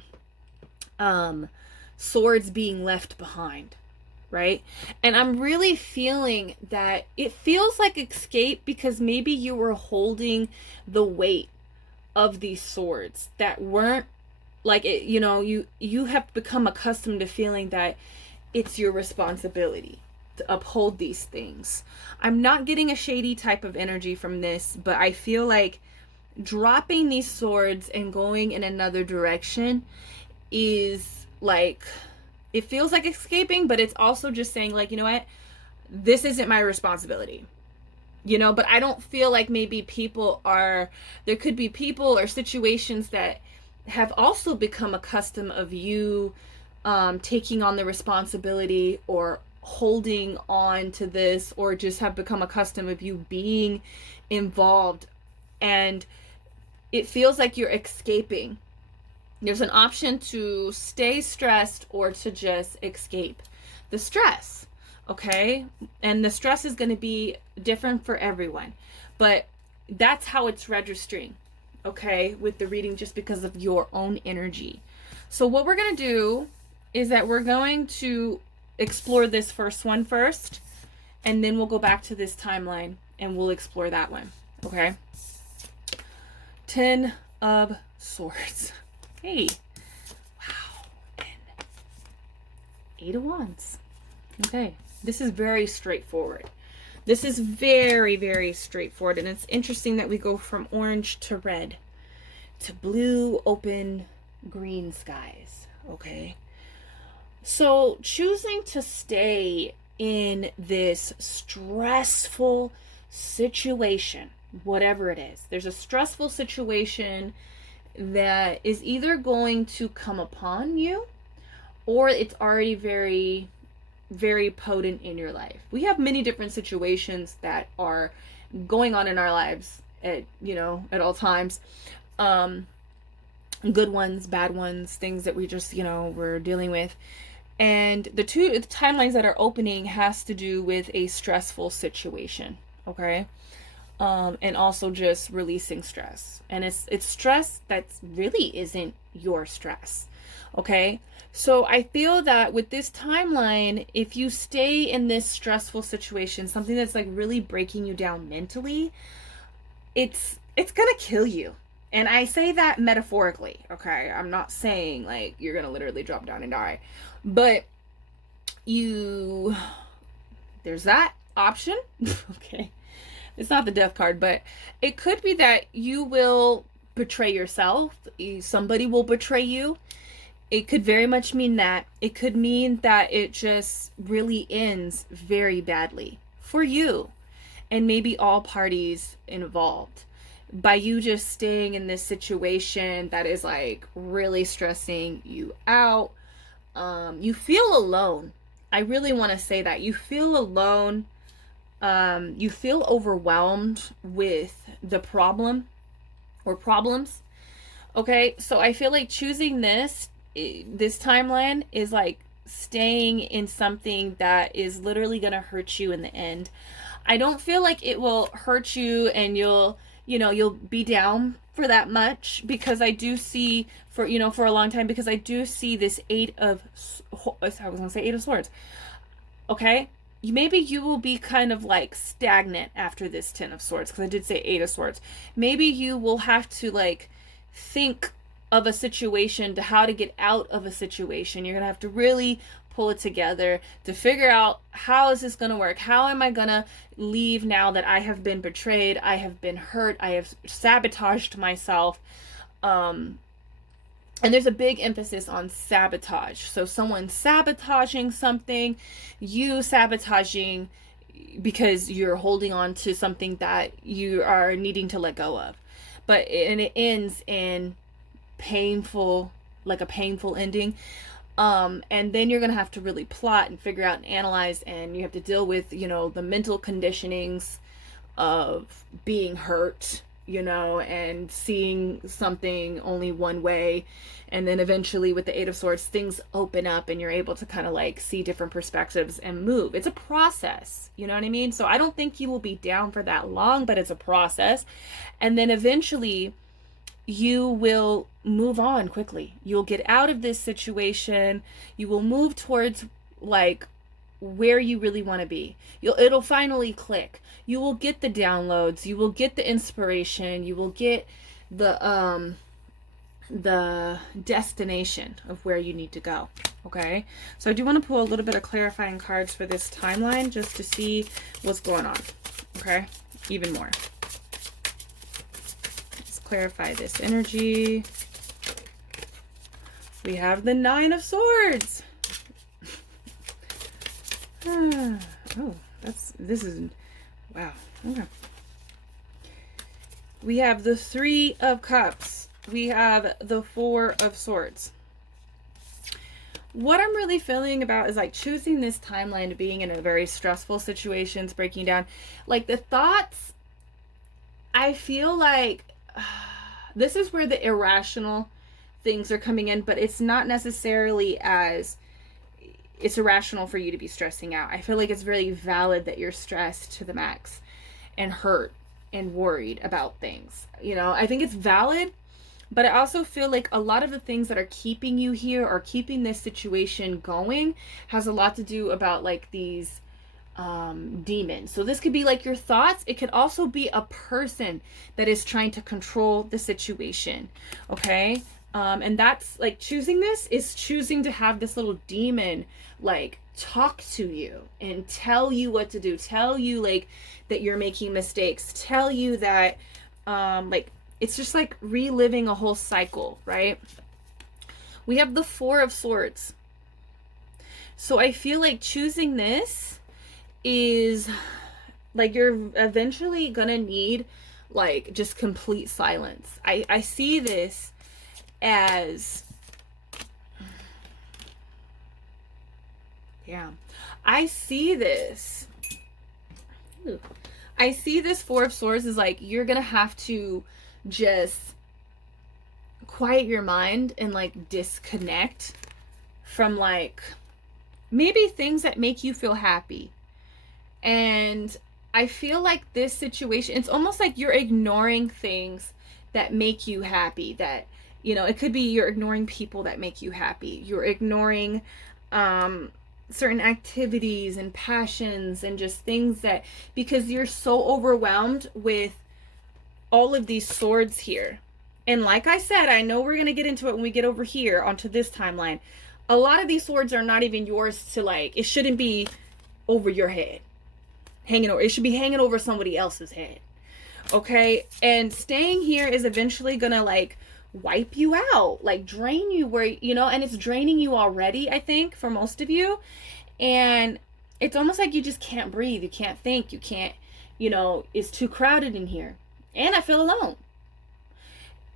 swords being left behind, right? And I'm really feeling that it feels like escape because maybe you were holding the weight of these swords that weren't like it, you know, you have become accustomed to feeling that it's your responsibility to uphold these things. I'm not getting a shady type of energy from this, but I feel like dropping these swords and going in another direction is like, it feels like escaping, but it's also just saying like, you know what, this isn't my responsibility, you know. But I don't feel like maybe people are, there could be people or situations that have also become accustomed of you taking on the responsibility or holding on to this, or just have become accustomed of you being involved, and it feels like you're escaping. There's an option to stay stressed or to just escape the stress, okay? And the stress is going to be different for everyone, but that's how it's registering, okay, with the reading, just because of your own energy. So what we're going to do is that we're going to explore this first one first, and then we'll go back to this timeline and we'll explore that one, okay? 10 of Swords. Hey, wow, and 8 of Wands. Okay, this is very straightforward. This is very, very straightforward, and it's interesting that we go from orange to red to blue, open, green skies, okay? So choosing to stay in this stressful situation, whatever it is, there's a stressful situation that is either going to come upon you, or it's already very, very potent in your life. We have many different situations that are going on in our lives at, you know, at all times. Good ones, bad ones, things that we just, you know, we're dealing with. And the timelines that are opening has to do with a stressful situation, okay? And also just releasing stress. And it's stress that really isn't your stress, okay? So I feel that with this timeline, if you stay in this stressful situation, something that's like really breaking you down mentally, it's gonna kill you. And I say that metaphorically, okay? I'm not saying like you're gonna literally drop down and die, but you there's that option. Okay. It's not the death card, but it could be that you will betray yourself. Somebody will betray you. It could very much mean that. It could mean that it just really ends very badly for you and maybe all parties involved, by you just staying in this situation that is like really stressing you out. You feel alone. I really want to say that you feel alone. You feel overwhelmed with the problem or problems. Okay, so I feel like choosing this timeline is like staying in something that is literally gonna hurt you in the end. I don't feel like it will hurt you and you'll be down for that much, because I do see for a long time, because I do see this Eight of Swords. Okay, maybe you will be kind of like stagnant after this Ten of Swords, because I did say Eight of Swords. Maybe you will have to like think of a situation to how to get out of a situation. You're gonna have to really pull it together to figure out, how is this gonna work? How am I gonna leave now that I have been betrayed, I have been hurt, I have sabotaged myself? And there's a big emphasis on sabotage. So someone sabotaging something, you sabotaging because you're holding on to something that you are needing to let go of. And it ends in painful, like a painful ending. And then you're going to have to really plot and figure out and analyze, and you have to deal with, the mental conditionings of being hurt, and seeing something only one way. And then eventually with the Eight of Swords, things open up and you're able to kind of like see different perspectives and move. It's a process, you know what I mean? So I don't think you will be down for that long, but it's a process. And then eventually you will move on quickly. You'll get out of this situation. You will move towards like where you really want to be. It'll finally click. You will get the downloads. You will get the inspiration. You will get the destination of where you need to go. Okay, so I do want to pull a little bit of clarifying cards for this timeline just to see what's going on. Okay, even more. Let's clarify this energy. We have the Nine of Swords. Oh, this is, wow. Okay. We have the Three of Cups. We have the Four of Swords. What I'm really feeling about is like choosing this timeline to being in a very stressful situations, breaking down. Like the thoughts, I feel like this is where the irrational things are coming in, but it's not necessarily as it's irrational for you to be stressing out. I feel like it's really valid that you're stressed to the max and hurt and worried about things. I think it's valid, but I also feel like a lot of the things that are keeping you here or keeping this situation going has a lot to do about like these demons. So this could be like your thoughts. It could also be a person that is trying to control the situation. Okay. And that's like choosing this is choosing to have this little demon like talk to you and tell you what to do, tell you like that you're making mistakes, tell you that like it's just like reliving a whole cycle, right? We have the Four of Swords. So I feel like choosing this is like you're eventually gonna need like just complete silence. I see this as, yeah, I see this Four of Swords is like you're gonna have to just quiet your mind and like disconnect from like maybe things that make you feel happy. And I feel like this situation, it's almost like you're ignoring things that make you happy, that it could be you're ignoring people that make you happy. You're ignoring certain activities and passions and just things that, because you're so overwhelmed with all of these swords here. And like I said, I know we're going to get into it when we get over here onto this timeline. A lot of these swords are not even yours to like, it shouldn't be over your head. hanging over. It should be hanging over somebody else's head. Okay? And staying here is eventually gonna like wipe you out, like drain you where, you know, and it's draining you already, I think, for most of you. And it's almost like you just can't breathe. You can't think. You can't, you know, it's too crowded in here. And I feel alone.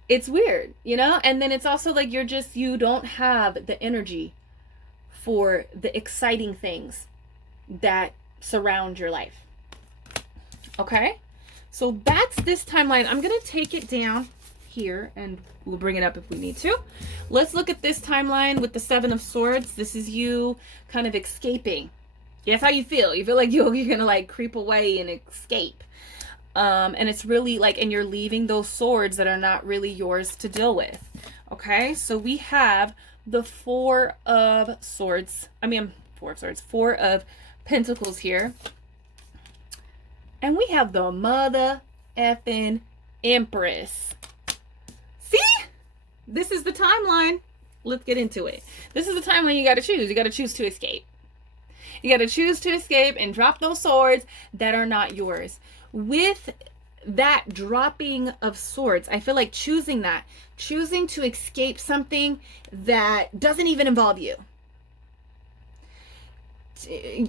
It's weird, you know? And then it's also like you don't have the energy for the exciting things that surround your life. Okay? So that's this timeline. I'm going to take it down here and we'll bring it up if we need to. Let's look at this timeline with the Seven of Swords. This is you kind of escaping. Yeah, that's how you feel. You feel like you're going to like creep away and escape. And it's really like, and you're leaving those swords that are not really yours to deal with. Okay, so we have the Four of Pentacles here. And we have the mother effing Empress. See? This is the timeline. Let's get into it. This is the timeline you got to choose. You got to choose to escape. You got to choose to escape and drop those swords that are not yours. With that dropping of swords, I feel like choosing to escape something that doesn't even involve you.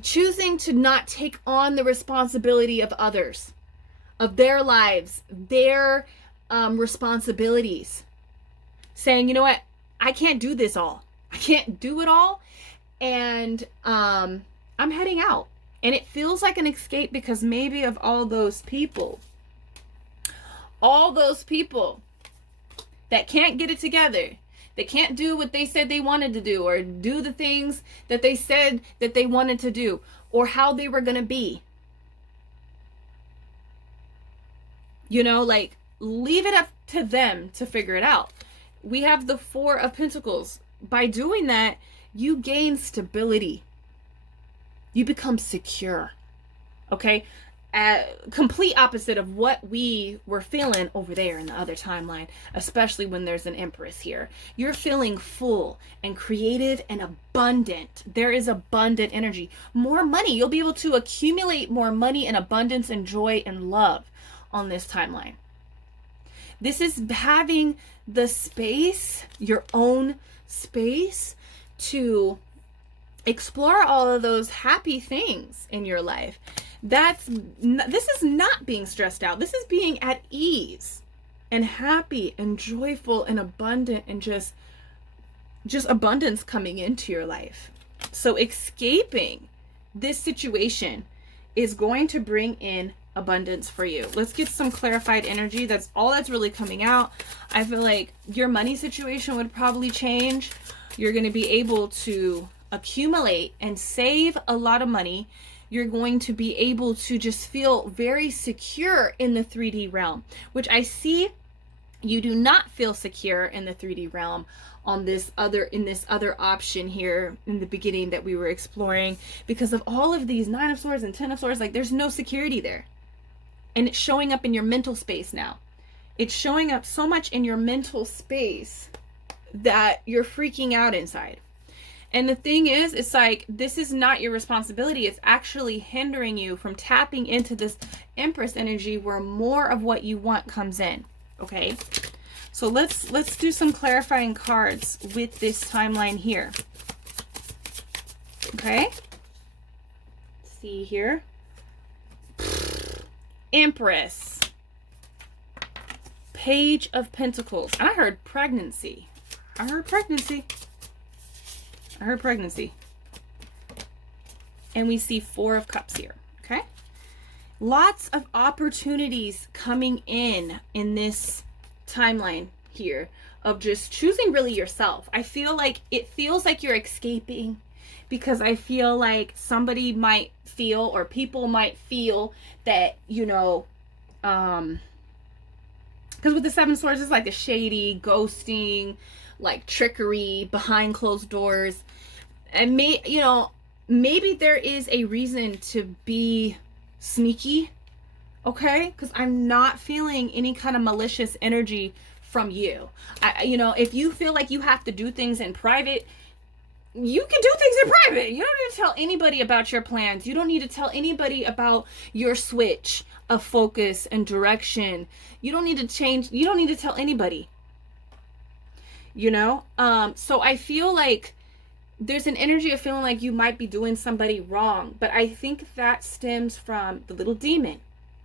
Choosing to not take on the responsibility of others, of their lives, their responsibilities. Saying, you know what, I can't do this all. I can't do it all. And I'm heading out. And it feels like an escape because maybe of all those people that can't get it together, they can't do what they said they wanted to do, or do the things that they said that they wanted to do, or how they were going to be. You know, like, leave it up to them to figure it out. We have the Four of Pentacles. By doing that, you gain stability. You become secure. Okay? Complete opposite of what we were feeling over there in the other timeline, especially when there's an Empress here. You're feeling full and creative and abundant. There is abundant energy. More money. You'll be able to accumulate more money and abundance and joy and love on this timeline. This is having the space, your own space, to explore all of those happy things in your life. This is not being stressed out. This is being at ease and happy and joyful and abundant, and just abundance coming into your life. So escaping this situation is going to bring in abundance for you. Let's get some clarified energy. That's all that's really coming out. I feel like your money situation would probably change. You're going to be able to accumulate and save a lot of money. You're going to be able to just feel very secure in the 3D realm, which I see you do not feel secure in the 3D realm in this other option here in the beginning that we were exploring, because of all of these Nine of Swords and Ten of Swords. Like, there's no security there. And it's showing up in your mental space now. It's showing up so much in your mental space that you're freaking out inside. And the thing is, it's like, this is not your responsibility. It's actually hindering you from tapping into this Empress energy where more of what you want comes in. Okay? So let's do some clarifying cards with this timeline here. Okay? Let's see here. Empress. Page of Pentacles. And I heard pregnancy. I heard pregnancy. And we see Four of Cups here. Okay? Lots of opportunities coming in this timeline here of just choosing really yourself. I feel like it feels like you're escaping, because I feel like somebody might feel, or people might feel that, you know, because with the Seven of Swords, it's like the shady, ghosting, like trickery behind closed doors. And maybe there is a reason to be sneaky, okay? Because I'm not feeling any kind of malicious energy from you. If you feel like you have to do things in private, you can do things in private. You don't need to tell anybody about your plans. You don't need to tell anybody about your switch of focus and direction. You don't need to change. You don't need to tell anybody. You know? So I feel like there's an energy of feeling like you might be doing somebody wrong. But I think that stems from the little demon.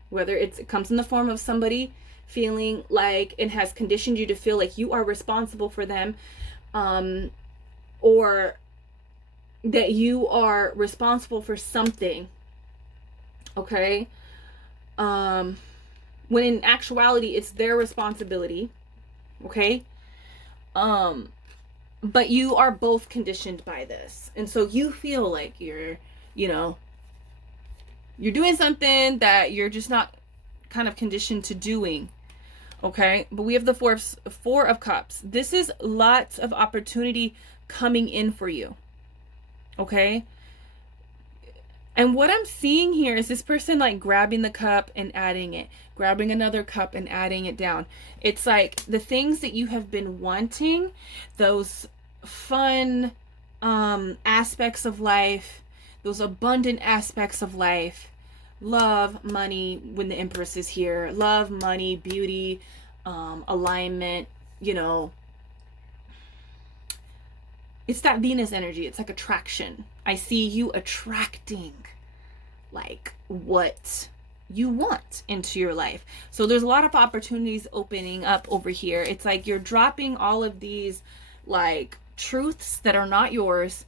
Whether it comes in the form of somebody feeling like it has conditioned you to feel like you are responsible for them, or that you are responsible for something, okay? When in actuality, it's their responsibility, okay? But you are both conditioned by this. And so you feel like you're, you know, you're doing something that you're just not kind of conditioned to doing. Okay, but we have the Four of Cups. This is lots of opportunity coming in for you. Okay, and what I'm seeing here is this person like grabbing the cup and adding it, grabbing another cup and adding it down. It's like the things that you have been wanting, those fun aspects of life, those abundant aspects of life. Love, money, when the Empress is here. Love, money, beauty, alignment, you know. It's that Venus energy. It's like attraction. I see you attracting like what you want into your life. So there's a lot of opportunities opening up over here. It's like you're dropping all of these like truths that are not yours.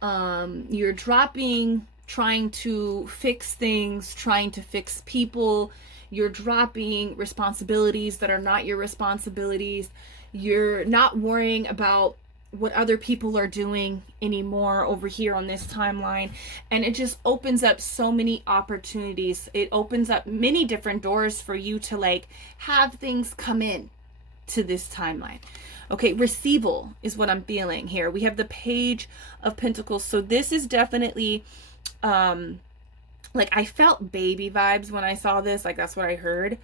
You're dropping trying to fix things, trying to fix people. You're dropping responsibilities that are not your responsibilities. You're not worrying about what other people are doing anymore over here on this timeline. And it just opens up so many opportunities. It opens up many different doors for you to like have things come in to this timeline. Okay, receival is what I'm feeling here. We have the Page of Pentacles. So this is definitely like I felt baby vibes when I saw this, like that's what I heard.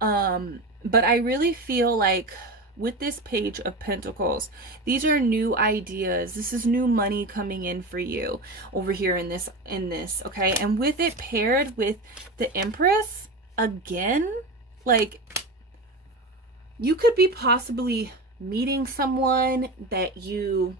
But I really feel like with this Page of Pentacles, these are new ideas. This is new money coming in for you over here in this, okay? And with it paired with the Empress, again, like you could be possibly meeting someone that you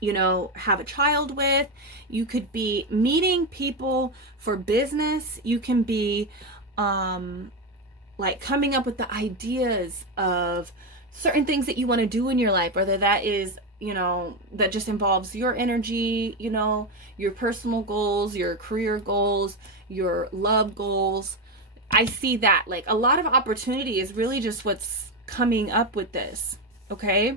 know, have a child with. You could be meeting people for business. You can be like coming up with the ideas of certain things that you want to do in your life, whether that is, you know, that just involves your energy, you know, your personal goals, your career goals, your love goals. I see that like a lot of opportunity is really just what's coming up with this, okay?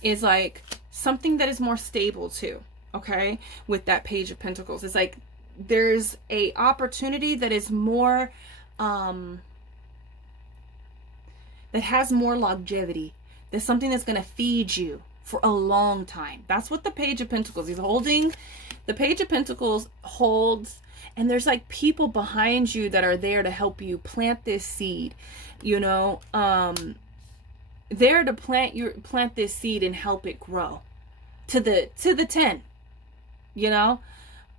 Is like something that is more stable too, okay? With that Page of Pentacles, it's like there's a opportunity that is more that has more longevity. There's something that's going to feed you for a long time. That's what the Page of Pentacles is holding. The Page of Pentacles holds, and there's like people behind you that are there to help you plant this seed, you know, there to plant this seed and help it grow to the 10, you know.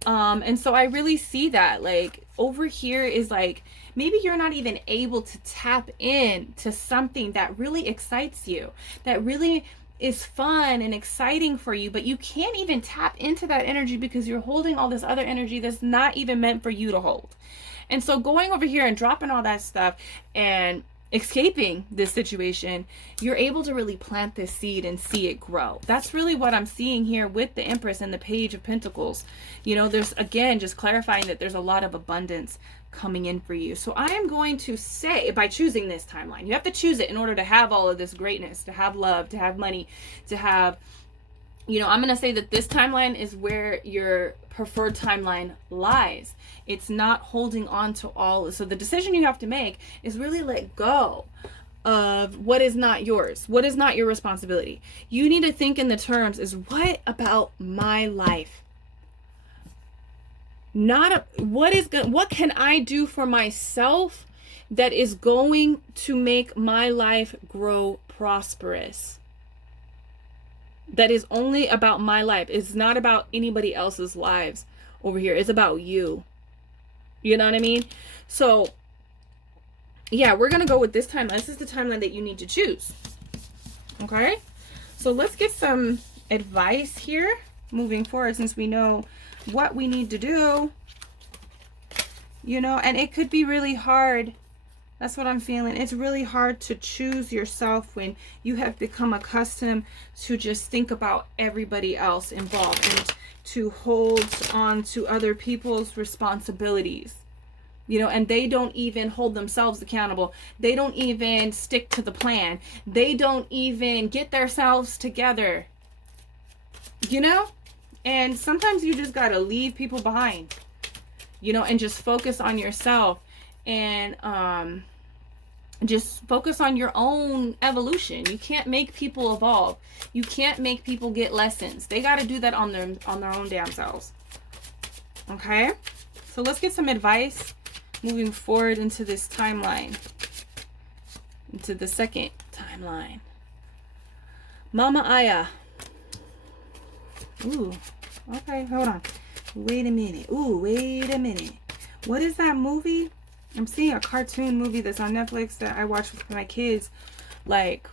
And so I really see that like over here is like maybe you're not even able to tap in to something that really excites you, that really is fun and exciting for you, but you can't even tap into that energy because you're holding all this other energy that's not even meant for you to hold. And so going over here and dropping all that stuff and escaping this situation, you're able to really plant this seed and see it grow. That's really what I'm seeing here with the Empress and the Page of Pentacles. You know, there's, again, just clarifying that there's a lot of abundance coming in for you. So I am going to say, by choosing this timeline, you have to choose it in order to have all of this greatness, to have love, to have money, to have, you know, I'm going to say that this timeline is where your preferred timeline lies. It's not holding on to all. So the decision you have to make is really let go of what is not yours, what is not your responsibility. You need to think in the terms is, what about my life? What can I do for myself that is going to make my life grow prosperous? that is only about my life. It's not about anybody else's lives over here. It's about you. You know what I mean? So yeah, we're gonna go with this timeline. This is the timeline that you need to choose. Okay, so let's get some advice here moving forward, since we know what we need to do, you know. And it could be really hard. That's what I'm feeling. It's really hard to choose yourself when you have become accustomed to just think about everybody else involved and to hold on to other people's responsibilities, you know, and they don't even hold themselves accountable. They don't even stick to the plan. They don't even get themselves together, you know. And sometimes you just got to leave people behind, you know, and just focus on yourself, and just focus on your own evolution. You can't make people evolve. You can't make people get lessons. They got to do that on their own damn selves. Okay, so let's get some advice moving forward into this timeline, into the second timeline. Mama Aya. Ooh, okay, hold on. Wait a minute. Ooh, wait a minute. What is that movie? I'm seeing a cartoon movie that's on Netflix that I watch with my kids. Like,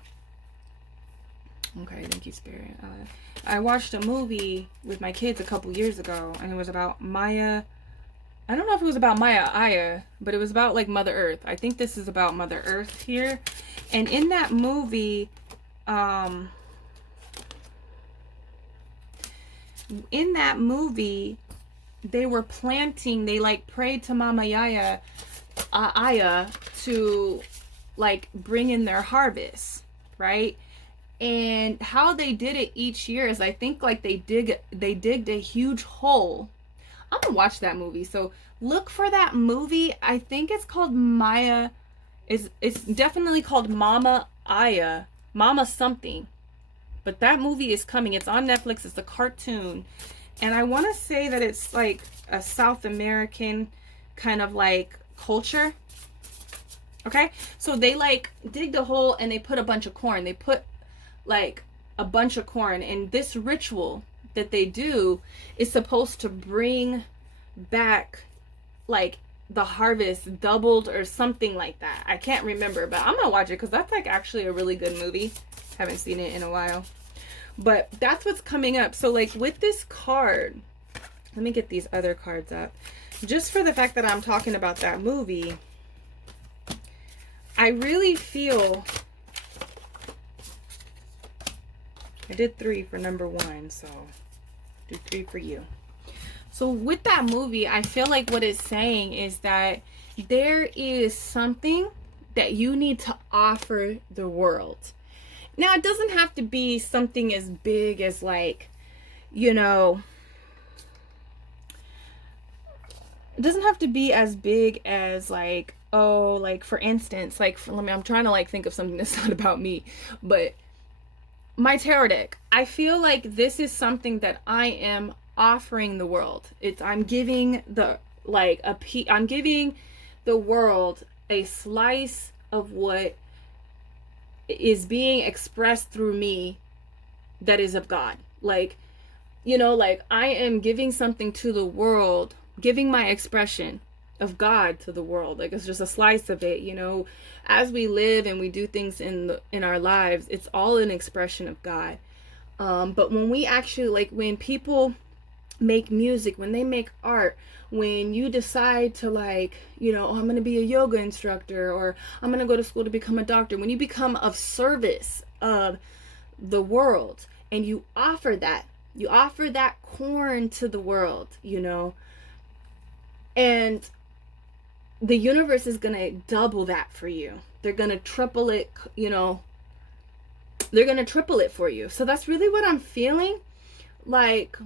okay, thank you, Spirit. I watched a movie with my kids a couple years ago, and it was about Maya. I don't know if it was about Maya Aya, but it was about like Mother Earth. I think this is about Mother Earth here. And in that movie, they were planting, they like prayed to Mama Aya to like bring in their harvest, right? And how they did it each year is, I think like they digged a huge hole. I'm gonna watch that movie, so look for that movie. I think it's called Maya. It's definitely called Mama Aya, Mama something. But that movie is coming. It's on Netflix. It's a cartoon. And I want to say that it's like a South American kind of like culture. Okay? So they like digged a hole and they put a bunch of corn. They put like a bunch of corn. And this ritual that they do is supposed to bring back like the harvest doubled or something like that. I can't remember, but I'm going to watch it because that's like actually a really good movie. Haven't seen it in a while, but that's what's coming up. So like with this card, let me get these other cards up, just for the fact that I'm talking about that movie. I really feel, I did 3 for number 1, so do 3 for you. So with that movie, I feel like what it's saying is that there is something that you need to offer the world. Now, it doesn't have to be something as big as like, you know, it doesn't have to be as big as like, oh, like for instance, like, I'm trying to like think of something that's not about me, but my tarot deck, I feel like this is something that I am offering the world. I'm giving the, like I'm giving the world a slice of what is being expressed through me that is of God. Like, you know, like I am giving something to the world, giving my expression of God to the world. Like it's just a slice of it, you know. As we live and we do things in our lives, it's all an expression of God. But when we actually, like when people make music, when they make art, when you decide to like, you know, oh, I'm going to be a yoga instructor, or I'm going to go to school to become a doctor, when you become of service of the world and you offer that corn to the world, you know, and the universe is going to double that for you. They're going to triple it, you know, they're going to triple it for you. So that's really what I'm feeling. Like,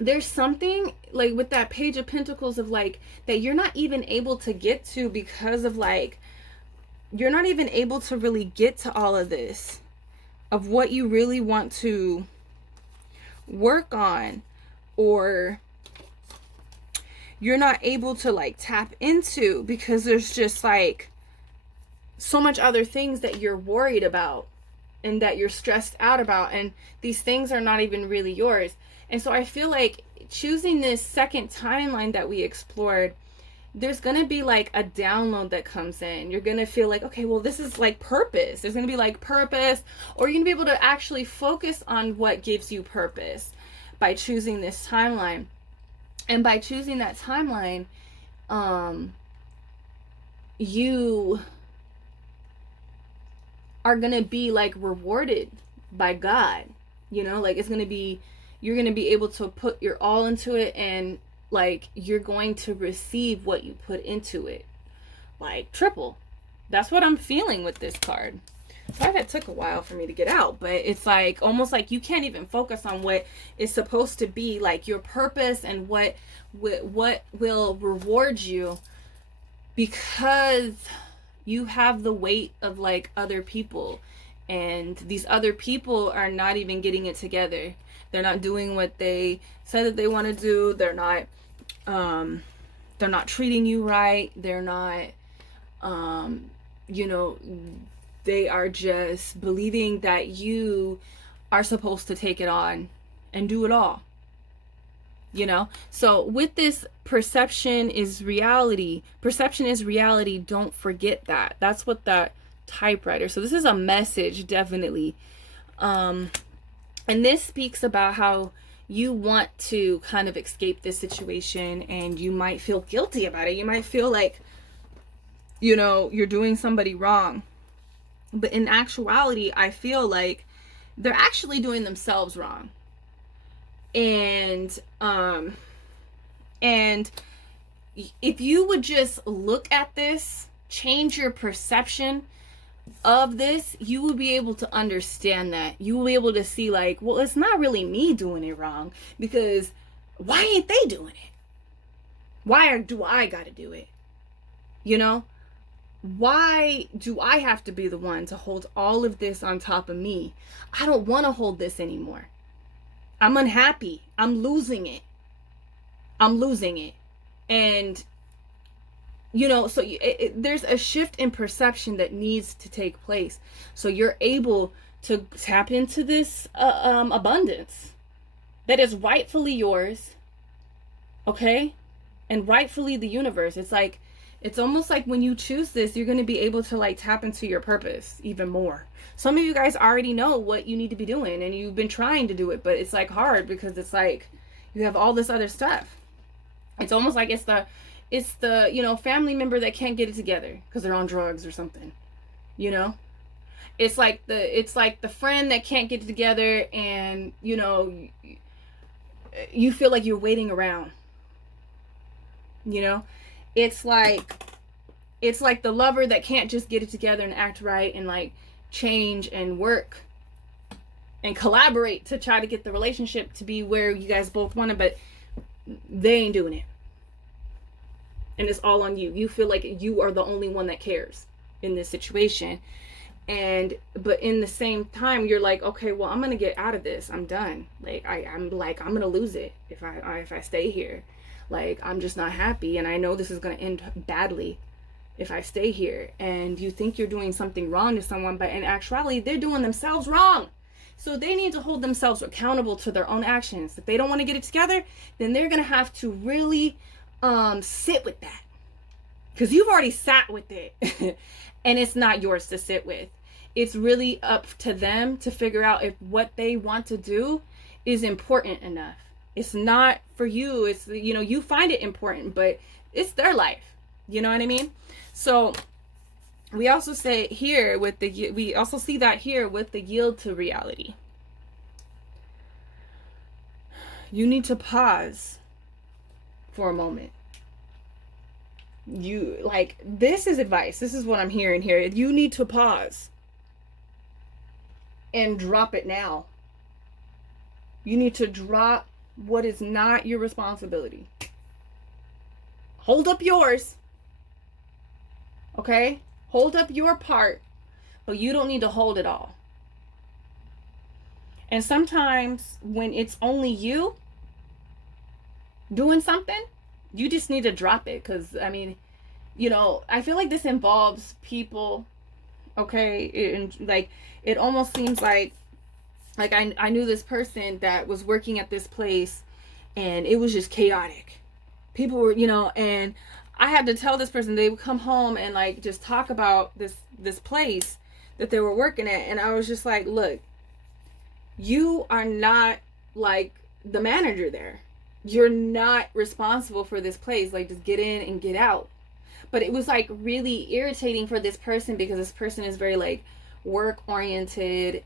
there's something like with that Page of Pentacles of like that you're not even able to get to because of like, you're not even able to really get to all of this of what you really want to work on, or you're not able to like tap into because there's just like so much other things that you're worried about, and that you're stressed out about, and these things are not even really yours. And so I feel like choosing this second timeline that we explored, there's gonna be like a download that comes in. You're gonna feel like, okay, well, this is like purpose. There's gonna be like purpose, or you're gonna be able to actually focus on what gives you purpose by choosing this timeline. And by choosing that timeline, you are gonna be like rewarded by God. You know, like it's gonna be, you're gonna be able to put your all into it, and like you're going to receive what you put into it, like triple. That's what I'm feeling with this card. Sorry that took a while for me to get out, but it's like almost like you can't even focus on what is supposed to be like your purpose and what will reward you, because you have the weight of like other people, and these other people are not even getting it together. They're not doing what they said that they want to do. They're not treating you right. They're not, you know, they are just believing that you are supposed to take it on and do it all, you know? So with this, perception is reality. Perception is reality. Don't forget that. That's what that typewriter. So this is a message, definitely. And this speaks about how you want to kind of escape this situation, and you might feel guilty about it. You might feel like, you know, you're doing somebody wrong. But in actuality, I feel like they're actually doing themselves wrong. And if you would just look at this, change your perception of this, you will be able to understand that. You will be able to see like, well, it's not really me doing it wrong, because why ain't they doing it? Why do I gotta do it? You know? Why do I have to be the one to hold all of this on top of me? I don't want to hold this anymore. I'm unhappy. I'm losing it. And, you know, so there's a shift in perception that needs to take place. So you're able to tap into this abundance that is rightfully yours, okay? And rightfully the universe. It's like, it's almost like when you choose this, you're going to be able to like tap into your purpose even more. Some of you guys already know what you need to be doing, and you've been trying to do it, but it's like hard because it's like you have all this other stuff. It's almost like it's the, you know, family member that can't get it together because they're on drugs or something, you know? It's like the friend that can't get it together, and, you know, you feel like you're waiting around, you know? It's like the lover that can't just get it together and act right and like change and work and collaborate to try to get the relationship to be where you guys both want it, but they ain't doing it. And it's all on you. You feel like you are the only one that cares in this situation. But in the same time, you're like, okay, well, I'm going to get out of this. I'm done. Like, I'm going to lose it if I stay here. Like, I'm just not happy, and I know this is going to end badly if I stay here. And you think you're doing something wrong to someone, but in actuality, they're doing themselves wrong. So they need to hold themselves accountable to their own actions. If they don't want to get it together, then they're going to have to really sit with that. Because you've already sat with it, and it's not yours to sit with. It's really up to them to figure out if what they want to do is important enough. It's not for you. It's, you know, you find it important, but it's their life. You know what I mean? So we also say here with the, we also see that here with the yield to reality. You need to pause for a moment. You like, this is advice. This is what I'm hearing here. You need to pause and drop it now. You need to drop what is not your responsibility. Hold up yours. Okay? Hold up your part, but you don't need to hold it all. And sometimes when it's only you doing something, you just need to drop it. Because, I mean, you know, I feel like this involves people Okay, and like it almost seems like I knew this person that was working at this place, and it was just chaotic. People were, and I had to tell this person, they would come home and like just talk about this place that they were working at, and I was just like, look, you are not like the manager there. You're not responsible for this place. Like, just get in and get out. But it was like really irritating for this person, because this person is very like work oriented,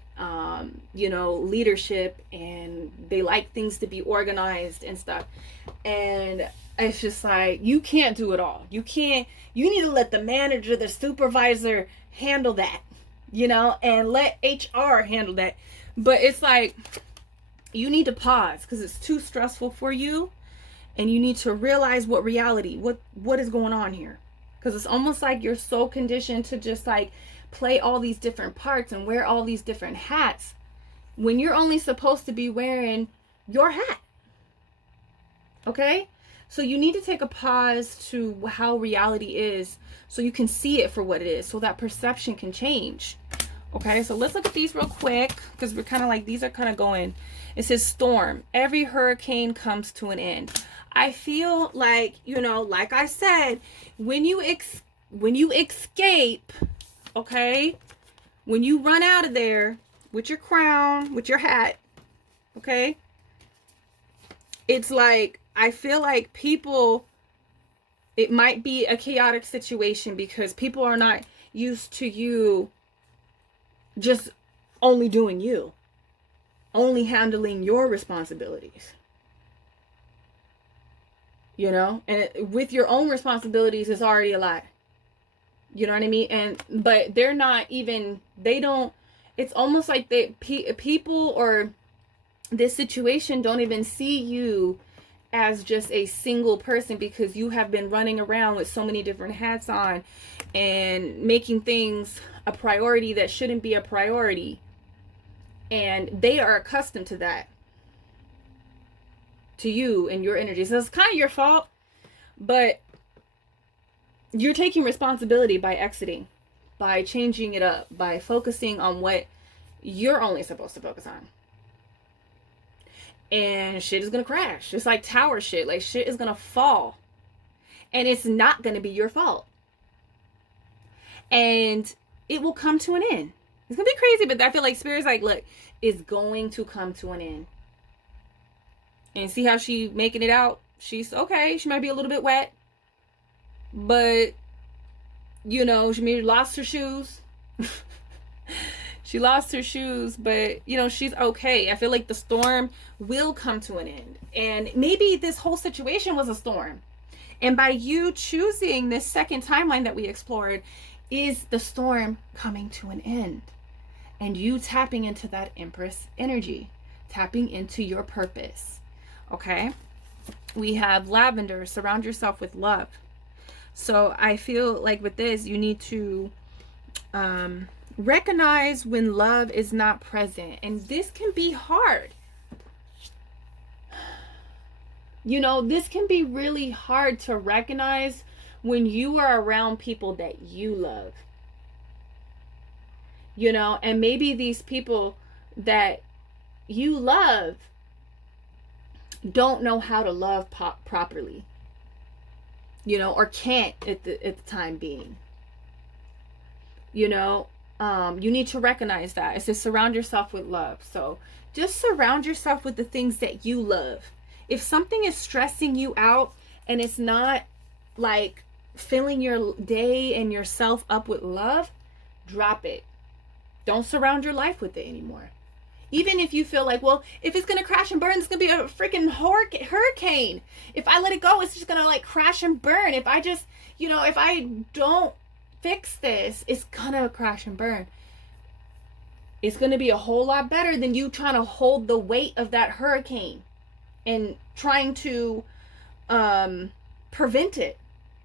leadership, and they like things to be organized and stuff. And it's just like, you can't do it all. You need to let the manager, the supervisor handle that, and let HR handle that. But it's like, you need to pause, because it's too stressful for you, and you need to realize what reality, what is going on here. Because it's almost like you're so conditioned to just like play all these different parts and wear all these different hats, when you're only supposed to be wearing your hat. Okay? So you need to take a pause to how reality is, so you can see it for what it is, so that perception can change. Okay, so let's look at these real quick, because we're kind of like, these are kind of going. It says storm. Every hurricane comes to an end. I feel like, like I said, when you escape, okay, when you run out of there with your crown, with your hat, okay, it's like, I feel like people, it might be a chaotic situation, because people are not used to you just only doing you, only handling your responsibilities, and with your own responsibilities is already a lot, you know what I mean? But they're not even, it's almost like people or this situation don't even see you as just a single person, because you have been running around with so many different hats on and making things a priority that shouldn't be a priority. And they are accustomed to that, to you and your energy. So it's kind of your fault, but you're taking responsibility by exiting, by changing it up, by focusing on what you're only supposed to focus on. And shit is gonna crash. It's like tower shit. Like, shit is gonna fall, and it's not gonna be your fault, and it will come to an end. It's gonna be crazy, but I feel like Spirit's like, look, it's going to come to an end. And see how she making it out? She's okay. She might be a little bit wet, but she maybe lost her shoes. She lost her shoes, but she's okay. I feel like the storm will come to an end, and maybe this whole situation was a storm, and by you choosing this second timeline that we explored, is the storm coming to an end, and you tapping into that Empress energy, tapping into your purpose. Okay, we have lavender. Surround yourself with love. So I feel like with this, you need to recognize when love is not present, and this can be hard. This can be really hard to recognize when you are around people that you love, and maybe these people that you love don't know how to love properly, or can't at the time being, you need to recognize that. It says surround yourself with love. So just surround yourself with the things that you love. If something is stressing you out and it's not like filling your day and yourself up with love, drop it. Don't surround your life with it anymore. Even if you feel like, well, if it's going to crash and burn, it's going to be a freaking hurricane. If I let it go, it's just going to like crash and burn. If I just, if I don't fix this, it's going to crash and burn. It's going to be a whole lot better than you trying to hold the weight of that hurricane and trying to prevent it.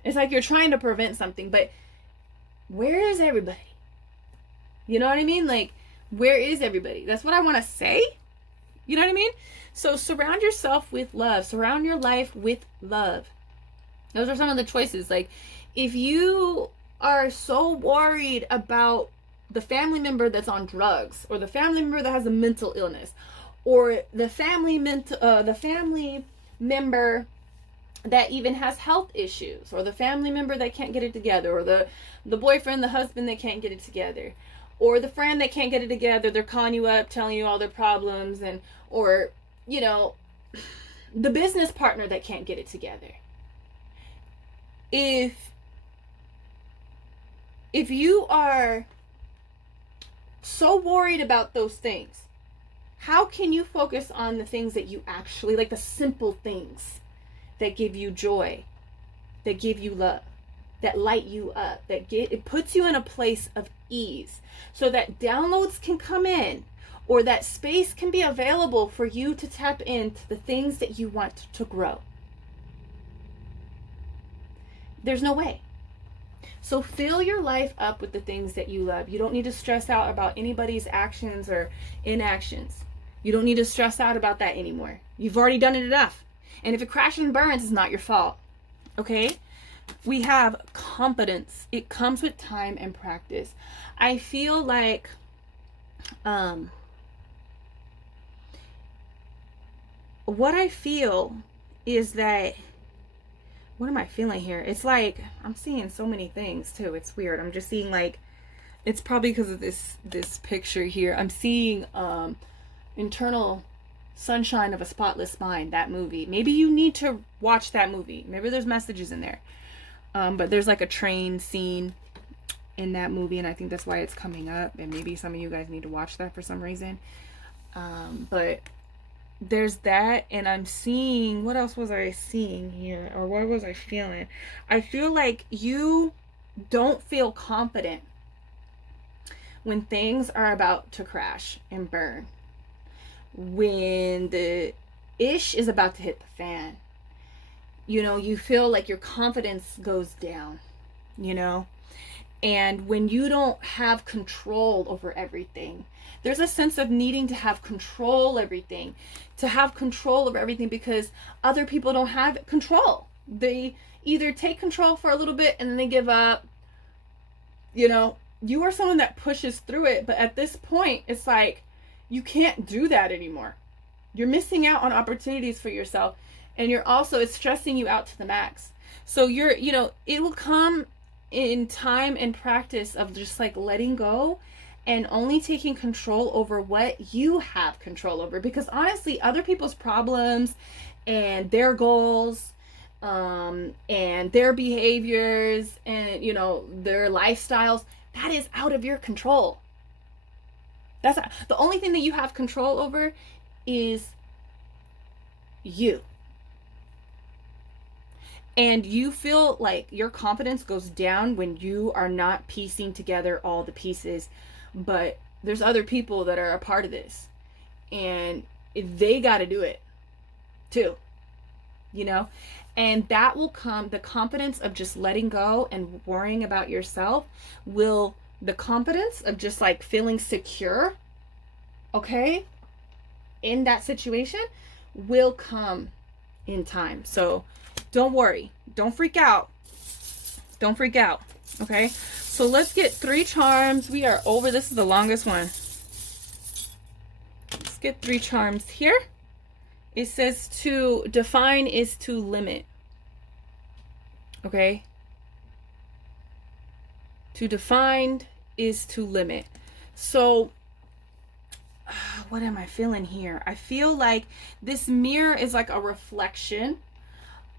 It's like you're trying to prevent something, but where is everybody? You know what I mean? Like, where is everybody? That's what I want to say. You know what I mean? So surround yourself with love. Surround your life with love. Those are some of the choices. Like, if you are so worried about the family member that's on drugs, or the family member that has a mental illness, or the family member that even has health issues, or the family member that can't get it together, or the boyfriend, the husband that can't get it together, or the friend that can't get it together. They're calling you up, telling you all their problems, and or you know, the business partner that can't get it together. If you are so worried about those things, how can you focus on the things that you actually like, the simple things that give you joy, that give you love, that light you up, it puts you in a place of ease, so that downloads can come in, or that space can be available for you to tap into the things that you want to grow? There's no way. So fill your life up with the things that you love. You don't need to stress out about anybody's actions or inactions. You don't need to stress out about that anymore. You've already done it enough. And if it crashes and burns, it's not your fault. Okay? We have confidence. It comes with time and practice. I feel like what I feel is that, what am I feeling here? It's like I'm seeing so many things too. It's weird. I'm just seeing, like, it's probably because of this picture here. I'm seeing Internal Sunshine of a Spotless Mind, that movie. Maybe you need to watch that movie. Maybe there's messages in there. But there's like a train scene in that movie, and I think that's why it's coming up. And maybe some of you guys need to watch that for some reason. But there's that, and I'm seeing, what else was I seeing here, or what was I feeling? I feel like you don't feel confident when things are about to crash and burn, when the ish is about to hit the fan. You know, you feel like your confidence goes down, you know, and when you don't have control over everything, there's a sense of needing to have control over everything, because other people don't have control. They either take control for a little bit and then they give up. You know, you are someone that pushes through it, but at this point, it's like you can't do that anymore. You're missing out on opportunities for yourself, and it's stressing you out to the max. So it will come in time and practice of just like letting go and only taking control over what you have control over. Because honestly, other people's problems and their goals and their behaviors and, you know, their lifestyles, that is out of your control. That's the only thing that you have control over is you. And you feel like your confidence goes down when you are not piecing together all the pieces. But there's other people that are a part of this, and they got to do it too, you know? And that will come, the confidence of just letting go and worrying about yourself the confidence of just like feeling secure, okay, in that situation will come in time. So don't worry. Don't freak out. Don't freak out. Okay. So let's get 3 charms. We are over. This is the longest one. Let's get 3 charms here. It says to define is to limit. Okay. To define is to limit. So what am I feeling here? I feel like this mirror is like a reflection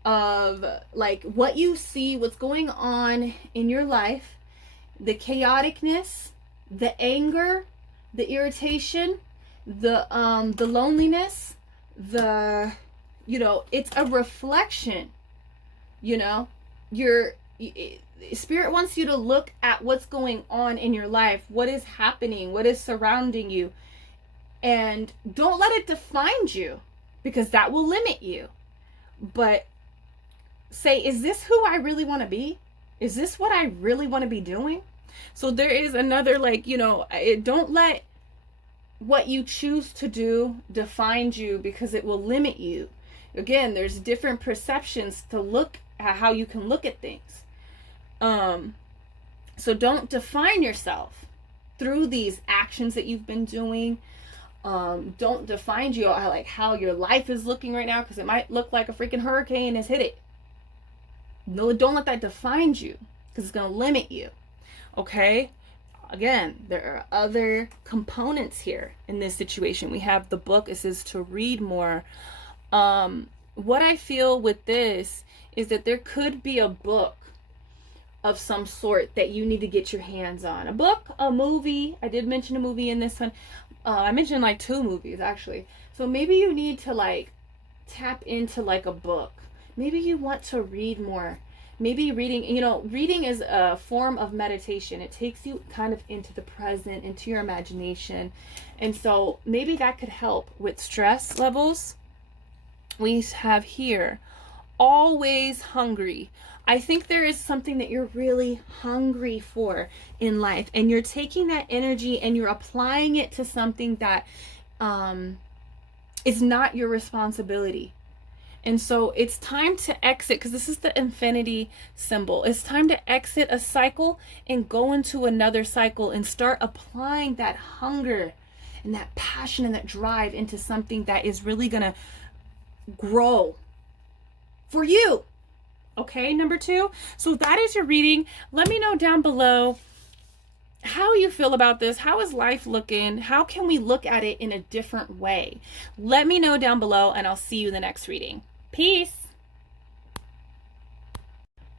of like what you see, what's going on in your life, the chaoticness, the anger, the irritation, the loneliness, it's a reflection, Spirit wants you to look at what's going on in your life, what is happening, what is surrounding you, and don't let it define you, because that will limit you. But say, is this who I really want to be? Is this what I really want to be doing? So there is another, don't let what you choose to do define you, because it will limit you. Again, there's different perceptions to look at how you can look at things. So don't define yourself. through these actions that you've been doing. Don't define you like how your life is looking right now, because it might look like a freaking hurricane has hit it. No, don't let that define you, because it's going to limit you. Okay? Again, there are other components here in this situation. We have the book. It says to read more. What I feel with this is that there could be a book of some sort that you need to get your hands on. A book, a movie. I did mention a movie in this one. I mentioned like 2 movies actually. So maybe you need to like tap into like a book. Maybe you want to read more. Maybe reading, you know, reading is a form of meditation. It takes you kind of into the present, into your imagination. And so maybe that could help with stress levels. We have here, always hungry. I think there is something that you're really hungry for in life, and you're taking that energy and you're applying it to something that is not your responsibility. And so it's time to exit, because this is the infinity symbol. It's time to exit a cycle and go into another cycle and start applying that hunger and that passion and that drive into something that is really going to grow for you. Okay, number 2. So that is your reading. Let me know down below how you feel about this. How is life looking? How can we look at it in a different way? Let me know down below, and I'll see you in the next reading. Peace.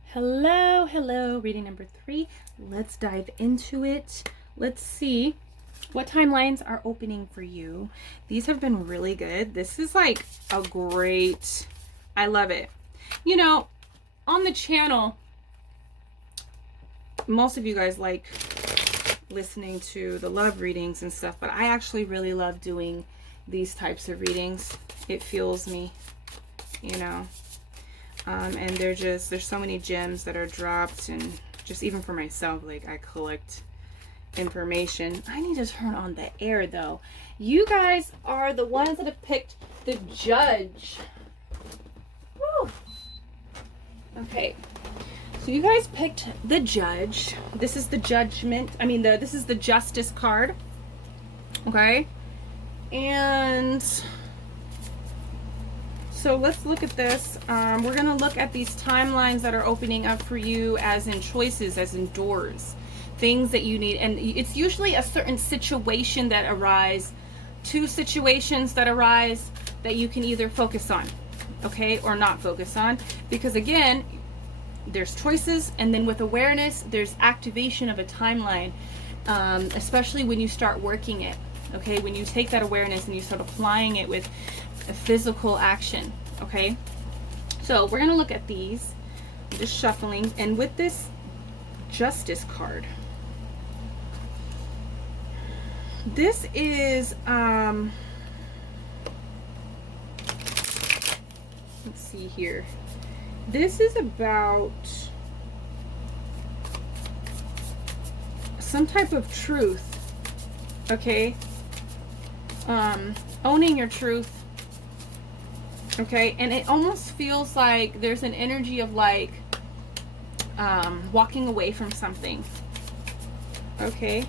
Hello, hello. Reading number 3. Let's dive into it. Let's see what timelines are opening for you. These have been really good. This is like a great, I love it. You know, on the channel, most of you guys like listening to the love readings and stuff, but I actually really love doing these types of readings. It fuels me, you know. And there's so many gems that are dropped, and just even for myself, like I collect information. I need to turn on the air though. You guys are the ones that have picked the judge. Woo. Okay, so you guys picked the judge. This is the judgment. I mean, this is the justice card. Okay, and so let's look at this. We're gonna look at these timelines that are opening up for you, as in choices, as in doors, things that you need. And it's usually a certain situation that arise, 2 situations that arise that you can either focus on, okay, or not focus on, because again, there's choices, and then with awareness there's activation of a timeline, especially when you start working it. Okay, when you take that awareness and you start applying it with a physical action. Okay, so we're gonna look at these. I'm just shuffling, and with this justice card, this is let's see here. This is about some type of truth. Okay, owning your truth. Okay, and it almost feels like there's an energy of like walking away from something. Okay,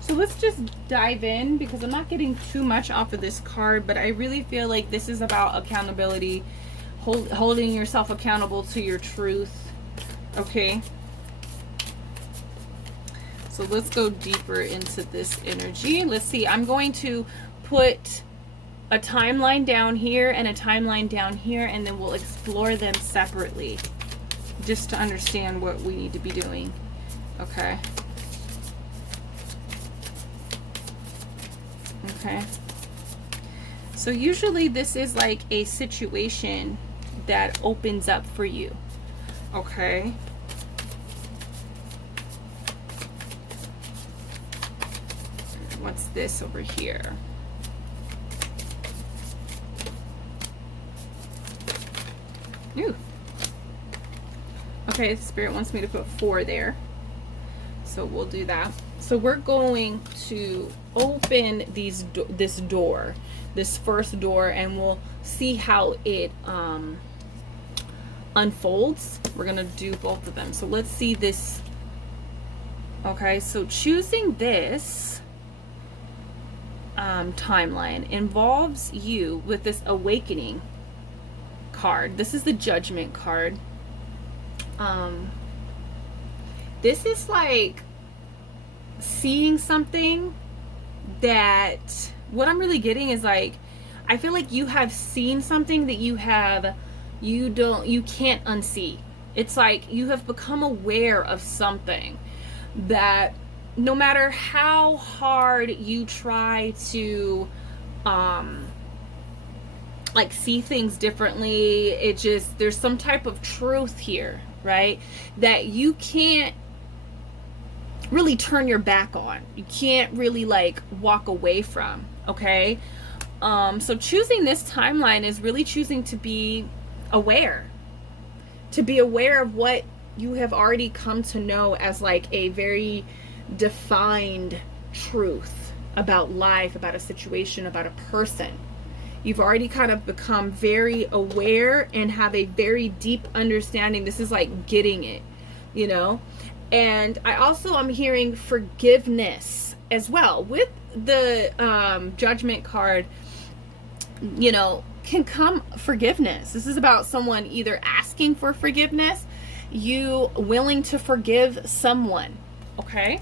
so let's just dive in, because I'm not getting too much off of this card, but I really feel like this is about accountability, holding yourself accountable to your truth. Okay, so let's go deeper into this energy. Let's see, I'm going to put a timeline down here and a timeline down here, and then we'll explore them separately just to understand what we need to be doing. Okay. Okay. So usually this is like a situation that opens up for you. Okay. What's this over here? Ooh. Okay, Spirit wants me to put 4 there, so we'll do that. So we're going to open this door, this first door, and we'll see how it unfolds. We're gonna do both of them. So let's see this Okay, so choosing this timeline involves you with this awakening card. This is the Judgment card. This is like seeing something that, what I'm really getting is like, I feel like you have seen something that you can't unsee. It's like you have become aware of something that no matter how hard you try to like see things differently, it just, there's some type of truth here, right, that you can't really turn your back on. You can't really like walk away from, okay? So choosing this timeline is really choosing to be aware of what you have already come to know as like a very defined truth about life, about a situation, about a person. You've already kind of become very aware and have a very deep understanding. This is like getting it, you know? And I also am hearing forgiveness as well. With the Judgment card, you know, can come forgiveness. This is about someone either asking for forgiveness, you willing to forgive someone, okay?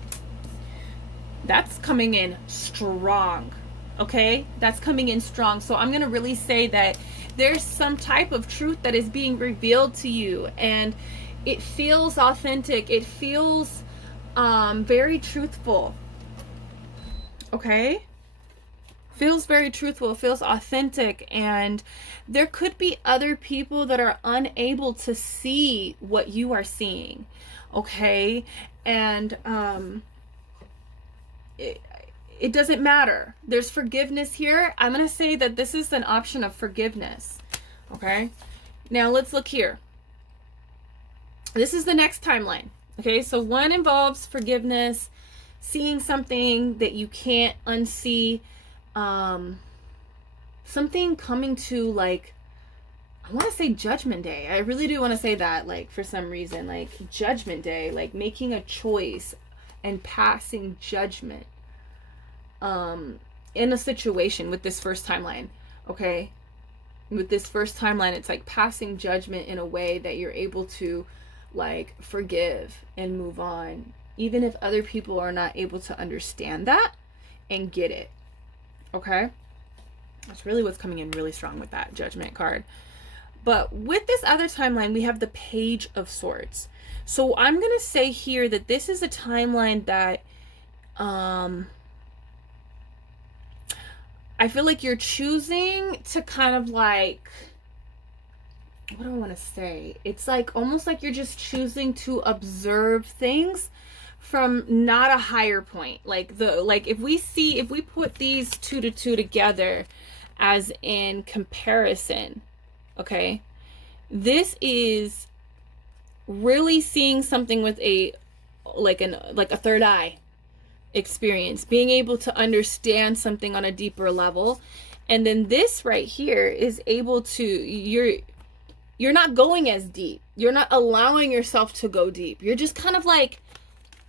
That's coming in strong, okay? That's coming in strong. So I'm going to really say that there's some type of truth that is being revealed to you, and it feels authentic. It feels very truthful, okay? Feels very truthful, feels authentic, and there could be other people that are unable to see what you are seeing, okay? And it doesn't matter. There's forgiveness here. I'm going to say that this is an option of forgiveness, okay? Now let's look here. This is the next timeline, okay? So one involves forgiveness, seeing something that you can't unsee, something coming to, like, I want to say Judgment Day. I really do want to say that, like, for some reason, like Judgment Day, like making a choice and passing judgment in a situation with this first timeline, okay? With this first timeline, it's like passing judgment in a way that you're able to like forgive and move on, even if other people are not able to understand that and get it, okay? That's really what's coming in really strong with that Judgment card. But with this other timeline, we have the Page of Swords. So I'm gonna say here that this is a timeline that I feel like you're choosing to kind of like, what do I want to say? It's like almost like you're just choosing to observe things from not a higher point. Like if we put these two to two together as in comparison, okay, this is really seeing something with a third eye experience, being able to understand something on a deeper level. And then this right here is able to, you're not going as deep. You're not allowing yourself to go deep. You're just kind of like,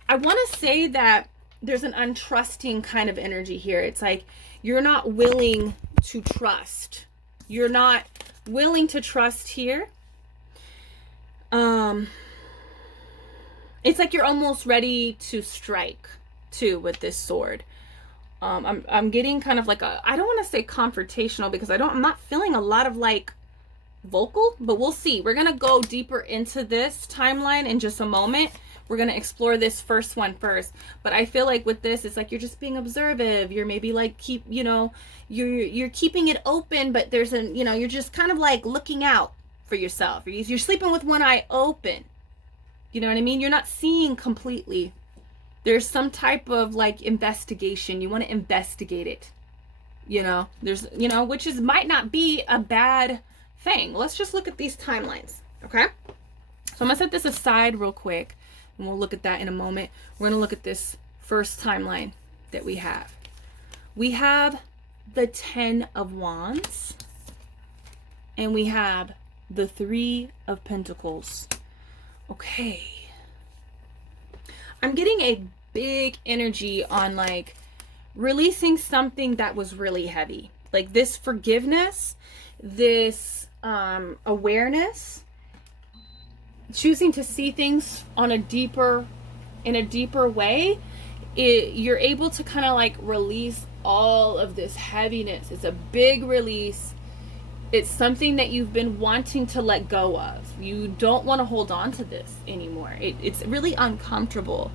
I want to say that there's an untrusting kind of energy here. It's like you're not willing to trust. You're not willing to trust here. It's like you're almost ready to strike too with this sword. I'm getting kind of like a, I don't want to say confrontational because I'm not feeling a lot of like vocal, but we'll see. We're gonna go deeper into this timeline in just a moment. We're gonna explore this first one first, but I feel like with this, it's like you're just being observative. You're maybe like you're keeping it open, but there's you're just kind of like looking out for yourself. You're sleeping with one eye open. You know what I mean? You're not seeing completely. There's some type of like investigation. You want to investigate it. There's which might not be a bad thing. Let's just look at these timelines, okay? So I'm gonna set this aside real quick and we'll look at that in a moment. We're gonna look at this first timeline that we have. We have the 10 of Wands and we have the 3 of Pentacles. Okay. I'm getting a big energy on like releasing something that was really heavy. Like this forgiveness, this awareness, choosing to see things on a deeper, in a deeper way. You're able to kind of like release all of this heaviness. It's a big release. It's something that you've been wanting to let go of. You don't want to hold on to this anymore. It's really uncomfortable.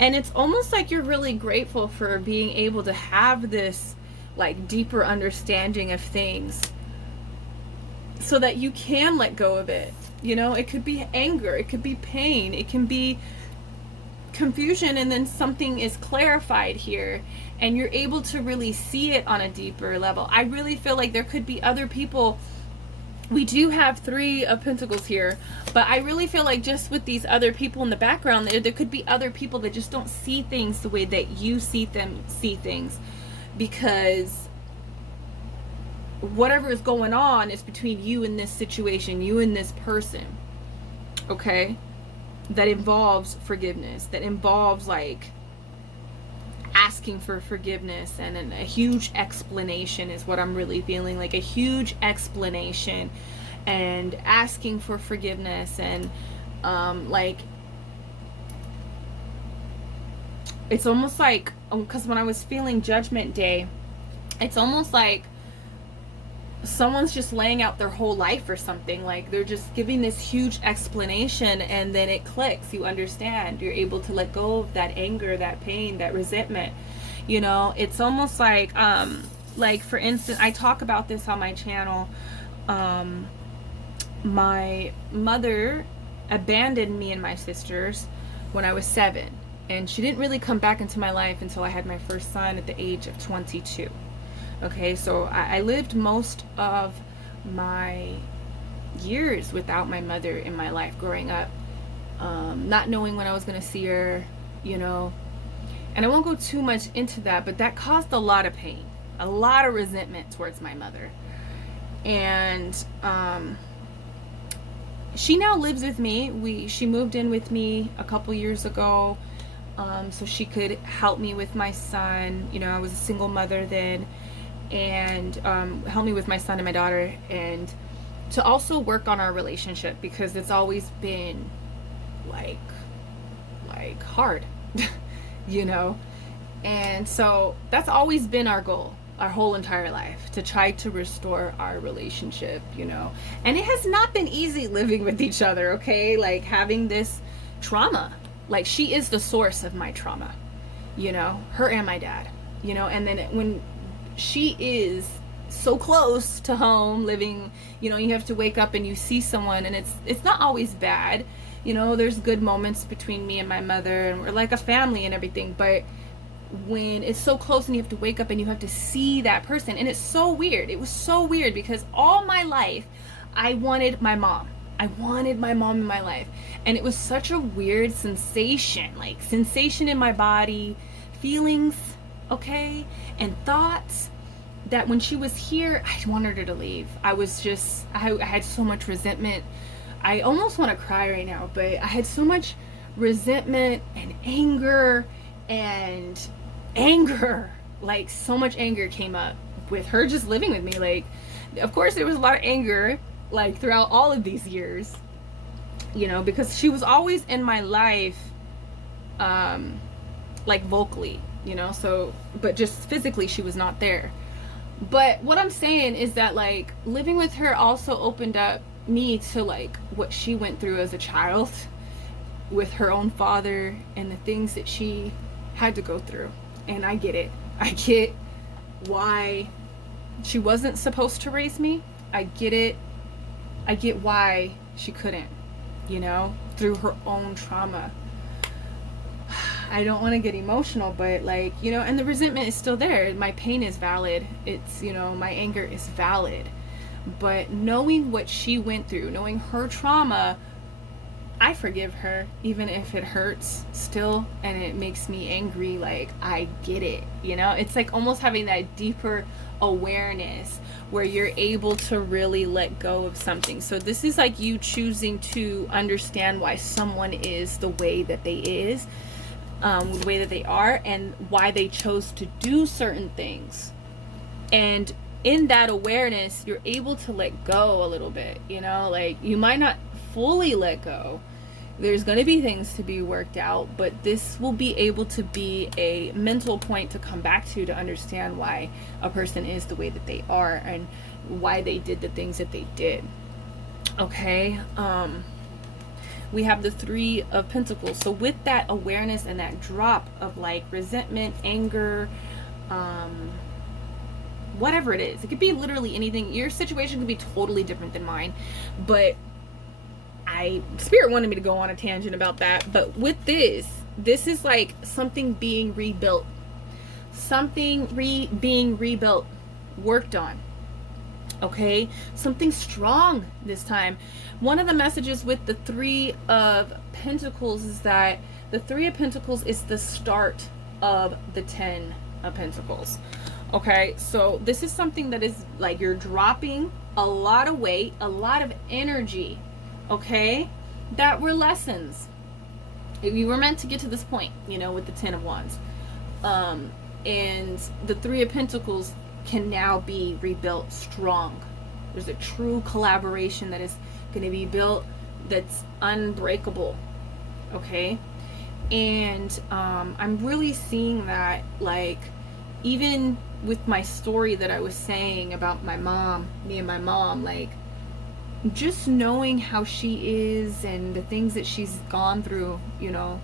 And it's almost like you're really grateful for being able to have this like deeper understanding of things so that you can let go of it. You know, it could be anger, it could be pain, it can be confusion, and then something is clarified here and you're able to really see it on a deeper level. I really feel like there could be other people. We do have 3 of Pentacles here, but I really feel like just with these other people in the background, there could be other people that just don't see things the way that you see things, because whatever is going on is between you and this situation, you and this person, okay? That involves forgiveness, that involves like asking for forgiveness, and a huge explanation is what I'm really feeling, like a huge explanation and asking for forgiveness. And like it's almost like, because when I was feeling Judgment Day, it's almost like someone's just laying out their whole life or something. Like they're just giving this huge explanation, and then it clicks. You understand. You're able to let go of that anger, that pain, that resentment. You know, it's almost like for instance, I talk about this on my channel. My mother abandoned me and my sisters when I was 7, and she didn't really come back into my life until I had my first son at the age of 22. Okay, so I lived most of my years without my mother in my life growing up, not knowing when I was going to see her, you know. And I won't go too much into that, but that caused a lot of pain, a lot of resentment towards my mother. And she now lives with me. She moved in with me a couple years ago, so she could help me with my son. You know, I was a single mother then. And help me with my son and my daughter, and to also work on our relationship, because it's always been like hard, you know. And so that's always been our goal our whole entire life, to try to restore our relationship, you know. And it has not been easy living with each other, okay? Like having this trauma, like she is the source of my trauma, you know, her and my dad, you know. And then when she is so close to home living, you know, you have to wake up and you see someone, and it's not always bad, you know. There's good moments between me and my mother, and we're like a family and everything, but when it's so close and you have to wake up and you have to see that person, and it's so weird. It was so weird because all my life I wanted my mom. I wanted my mom in my life, and it was such a weird sensation, like sensation in my body, feelings, okay, and thoughts, that when she was here, I wanted her to leave. I had so much resentment. I almost want to cry right now, but I had so much resentment and anger, like so much anger came up with her just living with me. Like, of course there was a lot of anger like throughout all of these years, you know, because she was always in my life, like vocally, you know, so, but just physically she was not there. But what I'm saying is that like living with her also opened up me to like what she went through as a child with her own father and the things that she had to go through. And I get it. I get why she wasn't supposed to raise me. I get it. I get why she couldn't, you know, through her own trauma. I don't want to get emotional, but like, you know, and the resentment is still there. My pain is valid. It's, you know, my anger is valid. But knowing what she went through, knowing her trauma, I forgive her, even if it hurts still and it makes me angry. Like, I get it, you know. It's like almost having that deeper awareness where you're able to really let go of something. So this is like you choosing to understand why someone is the way that they is. the way that they are and why they chose to do certain things. And in that awareness, you're able to let go a little bit, you know, like you might not fully let go. There's going to be things to be worked out, but this will be able to be a mental point to come back to understand why a person is the way that they are and why they did the things that they did. Okay. We have the Three of Pentacles. So with that awareness and that drop of like resentment, anger, whatever it is, it could be literally anything. Your situation could be totally different than mine, but Spirit wanted me to go on a tangent about that. But with this is like something being rebuilt, something being rebuilt, worked on. Okay, something strong this time. One of the messages with the Three of Pentacles is that the Three of Pentacles is the start of the 10 of Pentacles. Okay, so this is something that is like you're dropping a lot of weight, a lot of energy, okay, that were lessons. You were meant to get to this point, you know, with the 10 of Wands. And the Three of Pentacles can now be rebuilt strong. There's a true collaboration that is going to be built that's unbreakable, okay? And I'm really seeing that, like, even with my story that I was saying about my mom, me and my mom, like, just knowing how she is and the things that she's gone through, you know,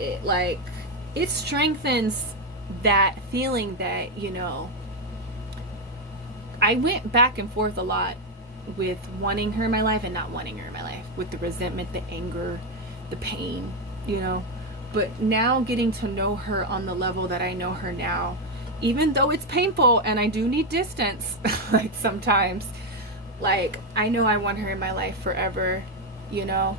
it strengthens that feeling that, you know, I went back and forth a lot with wanting her in my life and not wanting her in my life, with the resentment, the anger, the pain, you know. But now getting to know her on the level that I know her now, even though it's painful and I do need distance, like sometimes, like I know I want her in my life forever, you know,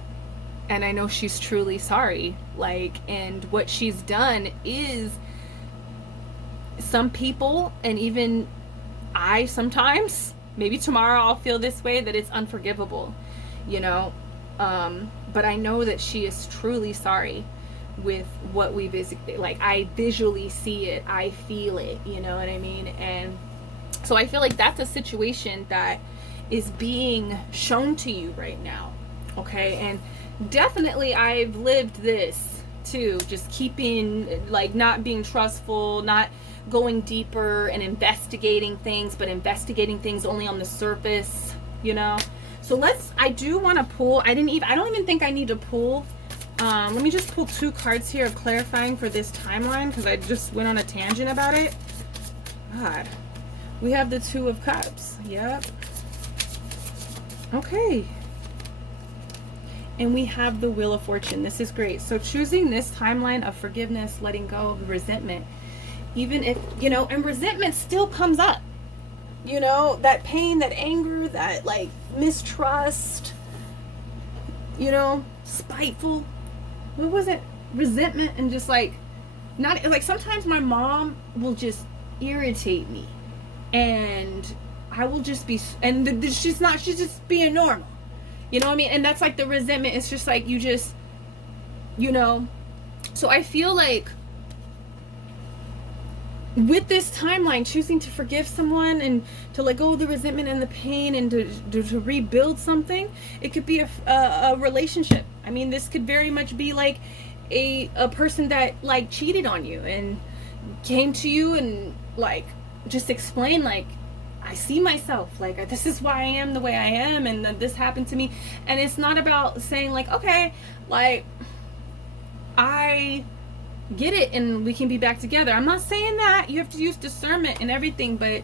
and I know she's truly sorry, like, and what she's done is, some people, and even I sometimes, maybe tomorrow I'll feel this way, that it's unforgivable, you know, but I know that she is truly sorry with what we basically, like, I visually see it, I feel it, you know what I mean? And so I feel like that's a situation that is being shown to you right now, okay? And definitely I've lived this too, just keeping, like, not being trustful, not going deeper and investigating things, but investigating things only on the surface, you know. So I do want to pull, I don't even think I need to pull. Let me just pull 2 cards here of clarifying for this timeline, because I just went on a tangent about it. God, we have the Two of Cups. Yep. Okay. And we have the Wheel of Fortune. This is great. So choosing this timeline of forgiveness, letting go of resentment, even if, you know, and resentment still comes up, you know, that pain, that anger, that like mistrust, you know, spiteful, what was it, resentment, and just like, not like, sometimes my mom will just irritate me and I will just be, and she's just being normal, you know what I mean? And that's like the resentment. It's just like, you just, you know. So I feel like with this timeline, choosing to forgive someone and to let go of the resentment and the pain and to rebuild something, it could be a relationship. I mean, this could very much be like a person that like cheated on you and came to you and like just explained, like, I see myself, like, this is why I am the way I am, and this happened to me. And it's not about saying like, okay, like, I get it and we can be back together. I'm not saying that. You have to use discernment and everything, but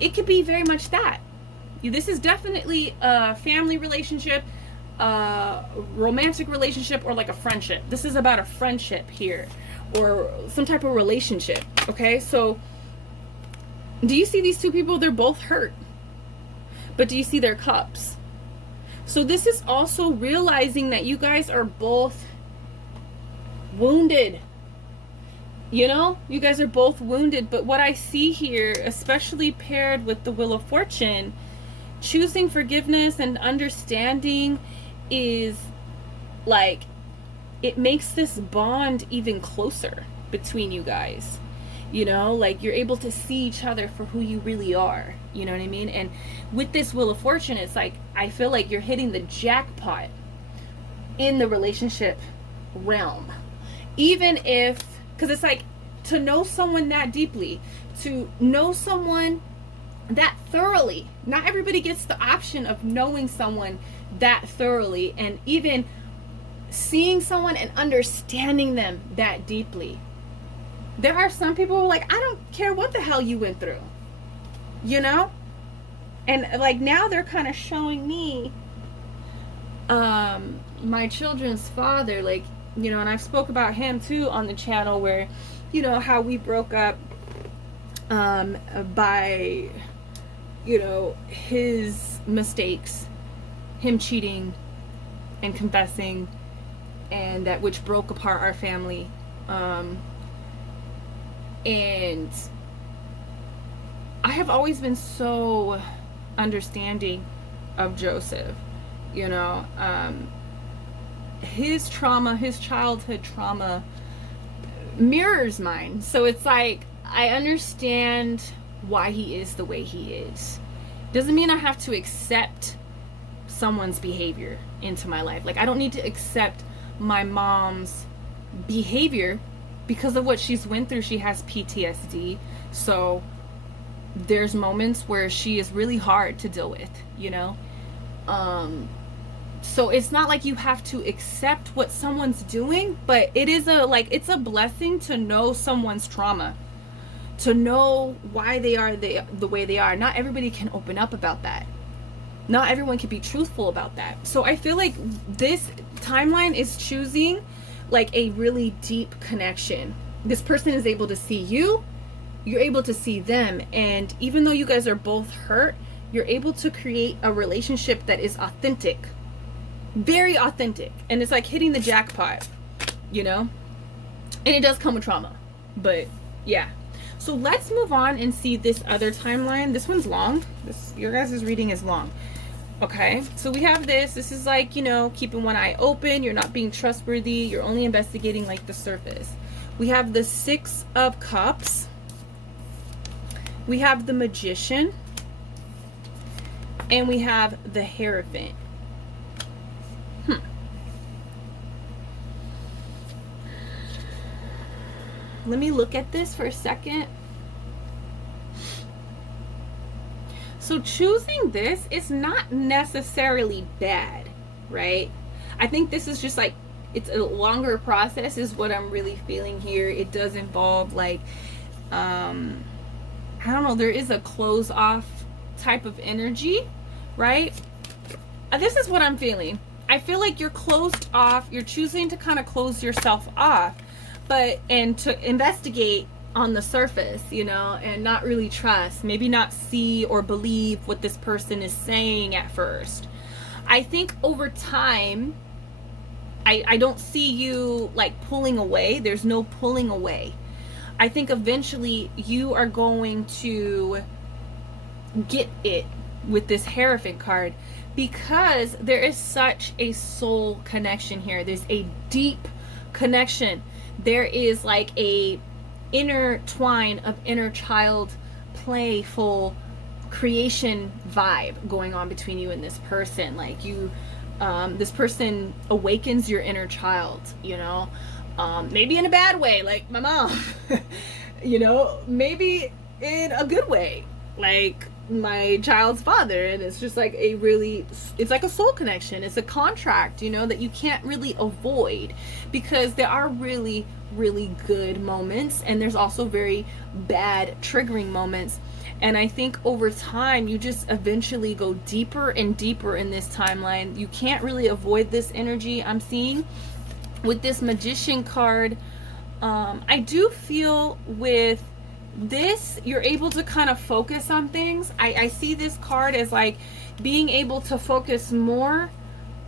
it could be very much that. This is definitely a family relationship, a romantic relationship, or like a friendship. This is about a friendship here, or some type of relationship, okay? So do you see these two people? They're both hurt, but do you see their cups? So this is also realizing that you guys are both wounded. You know, you guys are both wounded. But what I see here, especially paired with the Wheel of Fortune, choosing forgiveness and understanding is like, it makes this bond even closer between you guys. You know, like you're able to see each other for who you really are. You know what I mean? And with this Wheel of Fortune, it's like, I feel like you're hitting the jackpot in the relationship realm. Even if, because it's like, to know someone that deeply, to know someone that thoroughly, not everybody gets the option of knowing someone that thoroughly, and even seeing someone and understanding them that deeply. There are some people who are like, I don't care what the hell you went through, you know? And like now they're kind of showing me my children's father, like, you know, and I've spoke about him too on the channel, where, you know, how we broke up by, you know, his mistakes, him cheating and confessing, and that which broke apart our family. And I have always been so understanding of Joseph, you know. His trauma, his childhood trauma mirrors mine. So it's like, I understand why he is the way he is. Doesn't mean I have to accept someone's behavior into my life. Like, I don't need to accept my mom's behavior because of what she's went through. She has PTSD. So there's moments where she is really hard to deal with, you know? So it's not like you have to accept what someone's doing, but it is it's a blessing to know someone's trauma, to know why they are the way they are. Not everybody can open up about that. Not everyone can be truthful about that. So I feel like this timeline is choosing like a really deep connection. This person is able to see you, you're able to see them, and even though you guys are both hurt, you're able to create a relationship that is authentic, very authentic. And it's like hitting the jackpot, you know? And it does come with trauma, but yeah. So let's move on and see this other timeline. This one's long. Your guys' reading is long. Okay, so we have this is like, you know, keeping one eye open, you're not being trustworthy, you're only investigating like the surface. We have the Six of Cups, we have the Magician, and we have the Hierophant. Let me look at this for a second. So choosing this is not necessarily bad, right? I think this is just like, it's a longer process is what I'm really feeling here. It does involve like, I don't know, there is a close off type of energy, right? This is what I'm feeling. I feel like you're closed off. You're choosing to kind of close yourself off, and to investigate on the surface, you know, and not really trust, maybe not see or believe what this person is saying at first. I think over time, I don't see you like pulling away. There's no pulling away. I think eventually you are going to get it with this Hierophant card, because there is such a soul connection here. There's a deep connection. There is like a inner twine of inner child, playful creation vibe going on between you and this person. Like you, this person awakens your inner child, you know, maybe in a bad way, like my mom, you know, maybe in a good way, like my child's father. And it's just like it's like a soul connection. It's a contract, you know, that you can't really avoid, because there are really good moments, and there's also very bad triggering moments. And I think over time you just eventually go deeper and deeper in this timeline. You can't really avoid this energy I'm seeing with this Magician card. I do feel with this you're able to kind of focus on things. I see this card as like being able to focus more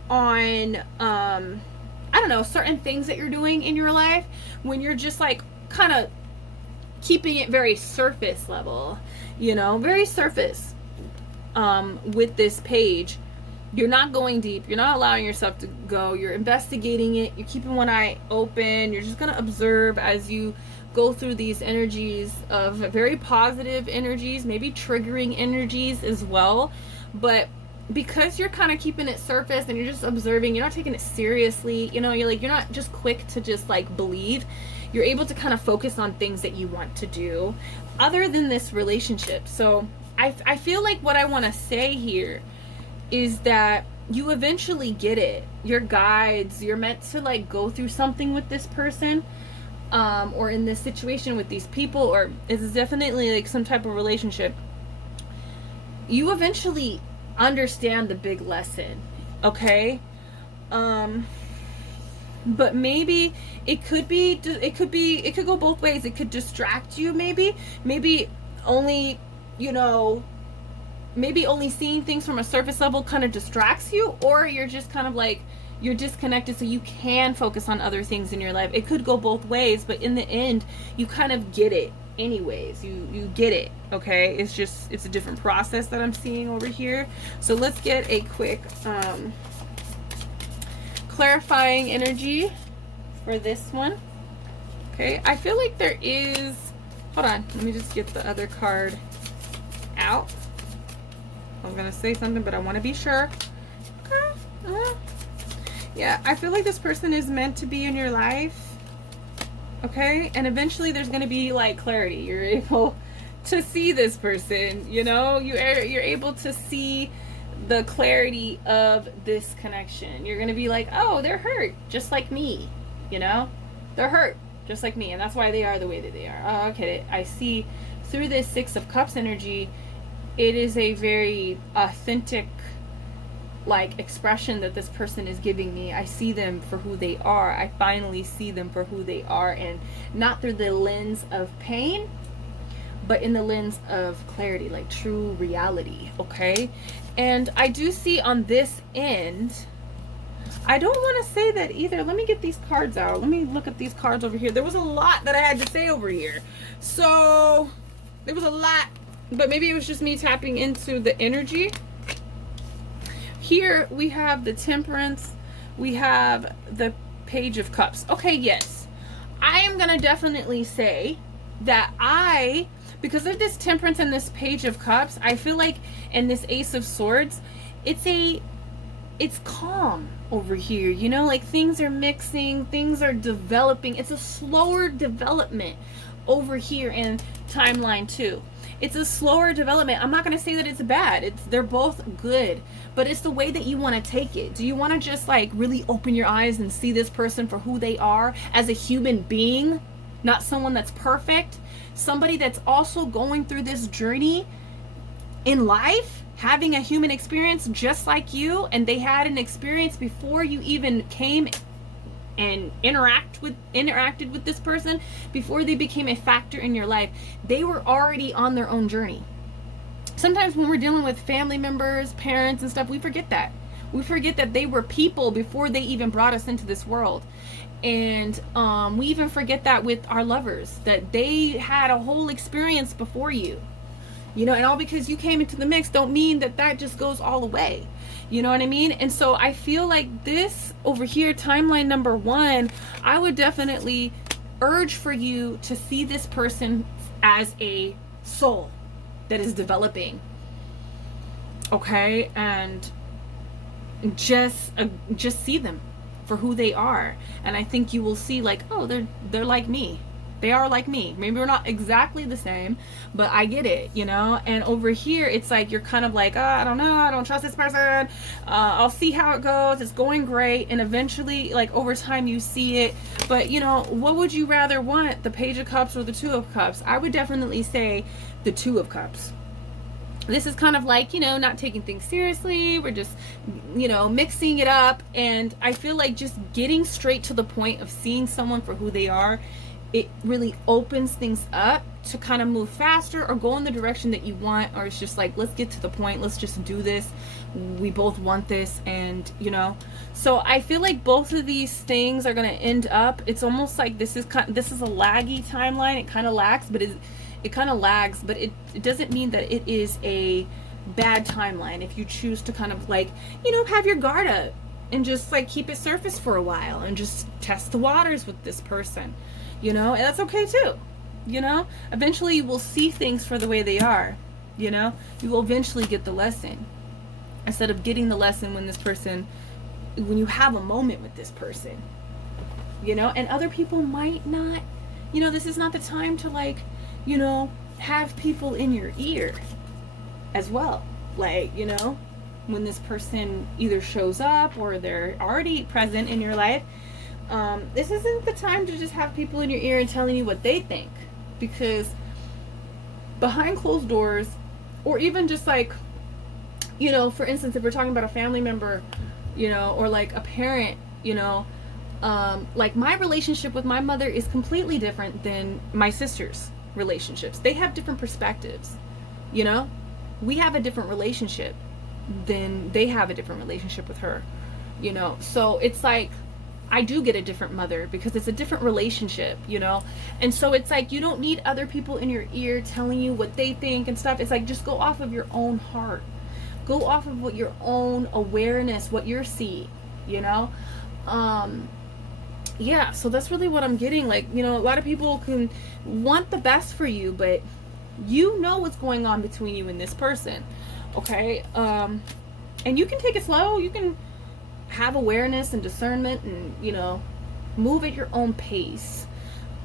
on I don't know, certain things that you're doing in your life, when you're just like kind of keeping it very surface level, you know, very surface with this page. You're not going deep. You're not allowing yourself to go. You're investigating it. You're keeping one eye open. You're just going to observe as you go through these energies of very positive energies, maybe triggering energies as well. But because you're kind of keeping it surface and you're just observing, you're not taking it seriously, you know, you're not just quick to just like believe. You're able to kind of focus on things that you want to do other than this relationship. So I feel like what I want to say here is that you eventually get it. Your guides, you're meant to like go through something with this person, or in this situation with these people, or it's definitely like some type of relationship. You eventually understand the big lesson, okay? But maybe it could go both ways. It could distract you, maybe only, you know, maybe only seeing things from a surface level kind of distracts you, or you're just kind of like, you're disconnected so you can focus on other things in your life. It could go both ways, but in the end, you kind of get it anyways. You get it, okay? It's just, it's a different process that I'm seeing over here. So let's get a quick clarifying energy for this one. Okay, I feel like there is, hold on, let me just get the other card out. I'm gonna say something, but I want to be sure. Okay. Yeah, I feel like this person is meant to be in your life. Okay, and eventually there's gonna be like clarity. You're able to see this person, you know, you're able to see the clarity of this connection. You're gonna be like, oh, they're hurt just like me, you know, they're hurt just like me, and that's why they are the way that they are. Oh, okay, I see through this Six of Cups energy. It is a very authentic like expression that this person is giving me. I see them for who they are. I finally see them for who they are, and not through the lens of pain, but in the lens of clarity, like true reality. Okay, and I do see on this end, I don't want to say that either. Let me get these cards out. Let me look at these cards over here. There was a lot that I had to say over here, so there was a lot, but maybe it was just me tapping into the energy. Here we have the Temperance, we have the Page of Cups. Okay, yes, I am gonna definitely say that because of this Temperance and this Page of Cups, I feel like, and this Ace of Swords, it's calm over here, you know, like things are mixing, things are developing. It's a slower development over here in timeline 2. It's a slower development. I'm not going to say that it's bad. They're both good, but it's the way that you want to take it. Do you want to just like really open your eyes and see this person for who they are as a human being, not someone that's perfect, somebody that's also going through this journey in life, having a human experience just like you, and they had an experience before you even came and interacted with this person, before they became a factor in your life. They were already on their own journey. Sometimes when we're dealing with family members, parents and stuff, we forget that. We forget that they were people before they even brought us into this world. And we even forget that with our lovers, that they had a whole experience before you. You know, and all because you came into the mix don't mean that that just goes all away. You know what I mean? And so I feel like this over here, timeline number 1, I would definitely urge for you to see this person as a soul that is developing. Okay? And just see them for who they are. And I think you will see like, oh, they're like me. They are like me. Maybe we're not exactly the same, but I get it, you know? And over here, it's like you're kind of like, oh, I don't know. I don't trust this person. I'll see how it goes. It's going great. And eventually, like over time, you see it. But, you know, what would you rather want? The Page of Cups or the Two of Cups? I would definitely say the Two of Cups. This is kind of like, you know, not taking things seriously. We're just, you know, mixing it up. And I feel like just getting straight to the point of seeing someone for who they are, it really opens things up to kind of move faster or go in the direction that you want. Or it's just like, let's get to the point. Let's just do this. We both want this. And, you know, so I feel like both of these things are going to end up, it's almost like this is a laggy timeline. It kind of lags, but it kind of lags, but it doesn't mean that it is a bad timeline if you choose to kind of like, you know, have your guard up and just like keep it surface for a while and just test the waters with this person, you know, and that's okay too. You know, eventually you will see things for the way they are. You know, you will eventually get the lesson, instead of getting the lesson when you have a moment with this person, you know. And other people might not, you know, this is not the time to like, you know, have people in your ear as well. Like, you know, when this person either shows up or they're already present in your life, this isn't the time to just have people in your ear and telling you what they think. Because behind closed doors, or even just like, you know, for instance, if we're talking about a family member, you know, or like a parent, you know, like my relationship with my mother is completely different than my sister's relationships. They have different perspectives, you know. We have a different relationship than they have a different relationship with her, you know. So it's like, I do get a different mother because it's a different relationship, you know. And so it's like, you don't need other people in your ear telling you what they think and stuff. It's like, just go off of your own heart. Go off of what your own awareness, what you're seeing, you know. Yeah, so that's really what I'm getting. Like, you know, a lot of people can want the best for you, but you know what's going on between you and this person, okay? And you can take it slow. You can have awareness and discernment and, you know, move at your own pace.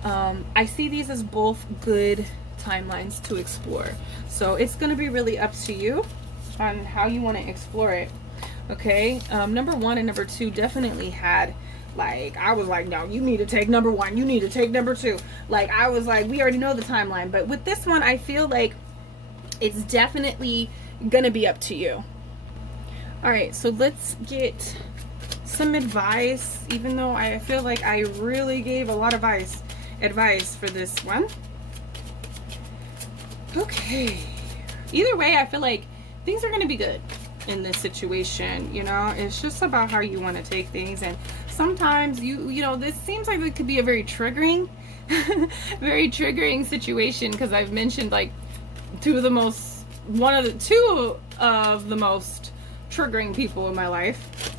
I see these as both good timelines to explore. So it's going to be really up to you on how you want to explore it. Okay. Number 1 and number 2 definitely had, like, I was like, no, you need to take number 1. You need to take number 2. Like, I was like, we already know the timeline. But with this one, I feel like it's definitely going to be up to you. All right. So let's get some advice, even though I feel like I really gave a lot of advice for this one. Okay. Either way, I feel like things are going to be good in this situation, you know. It's just about how you want to take things. And sometimes you know, this seems like it could be a very triggering very triggering situation, because I've mentioned like two of the most triggering people in my life.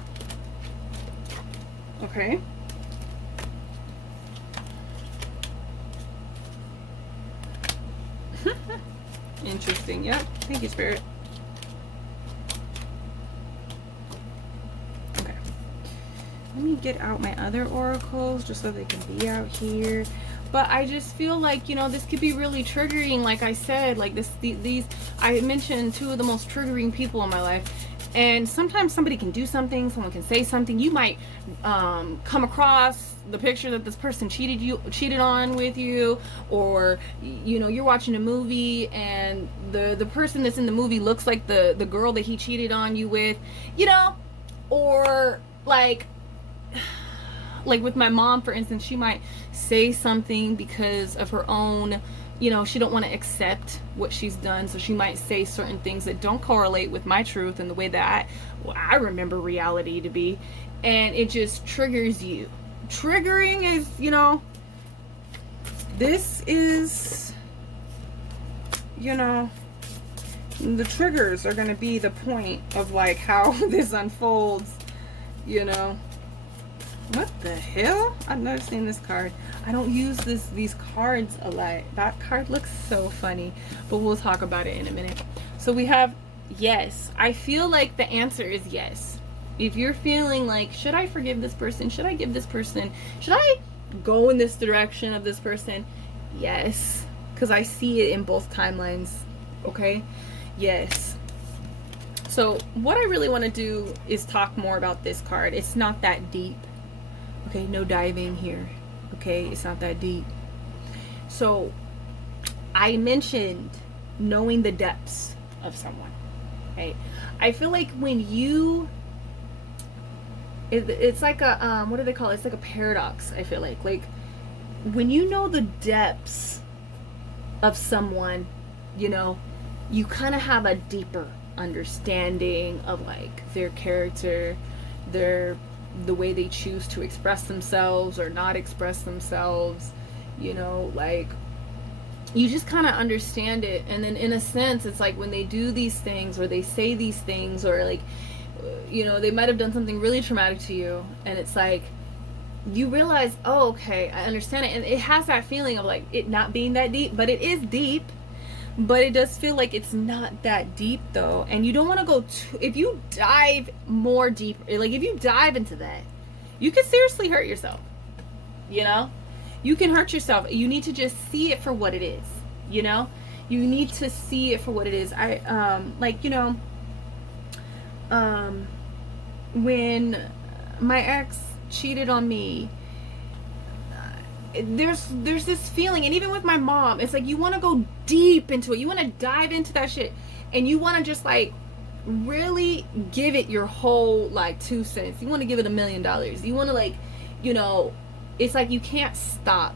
Okay. Interesting. Yep. Thank you, Spirit. Okay. Let me get out my other oracles just so they can be out here. But I just feel like, you know, this could be really triggering. Like I said, like I mentioned two of the most triggering people in my life. And sometimes somebody can do something, someone can say something. You might come across the picture that this person cheated on with you, or, you know, you're watching a movie and the person that's in the movie looks like the girl that he cheated on you with, you know. Or like with my mom, for instance, she might say something because of her own, you know, she don't want to accept what she's done, so she might say certain things that don't correlate with my truth and the way that I remember reality to be, and it just triggers you. Triggering is, you know, this is, you know, the triggers are going to be the point of like how this unfolds, you know. What the hell? I've never seen this card. I don't use these cards a lot. That card looks so funny, but we'll talk about it in a minute. So we have yes. I feel like the answer is yes. If you're feeling like, should I forgive this person? Should I give this person? Should I go in this direction of this person? Yes. Because I see it in both timelines. Okay? Yes. So what I really want to do is talk more about this card. It's not that deep. Okay, no diving here. Okay, it's not that deep. So I mentioned knowing the depths of someone. Okay, I feel like when you, it's like a what do they call it? It's like a paradox. I feel like when you know the depths of someone, you know, you kind of have a deeper understanding of like their character, the way they choose to express themselves or not express themselves, you know, like you just kind of understand it. And then in a sense, it's like when they do these things or they say these things, or like, you know, they might have done something really traumatic to you, and it's like you realize, oh, okay, I understand it. And it has that feeling of like it not being that deep, but it is deep. But it does feel like it's not that deep though. And you don't want to go too, if you dive more deep, like if you dive into that, you can seriously hurt yourself. You know, you can hurt yourself. You need to just see it for what it is. You know, you need to see it for what it is. Like, you know, when my ex cheated on me, there's this feeling, and even with my mom, it's like you want to go deep into it. You want to dive into that shit, and you want to just like really give it your whole like 2 cents. You want to give it $1 million. You want to, like, you know, it's like you can't stop,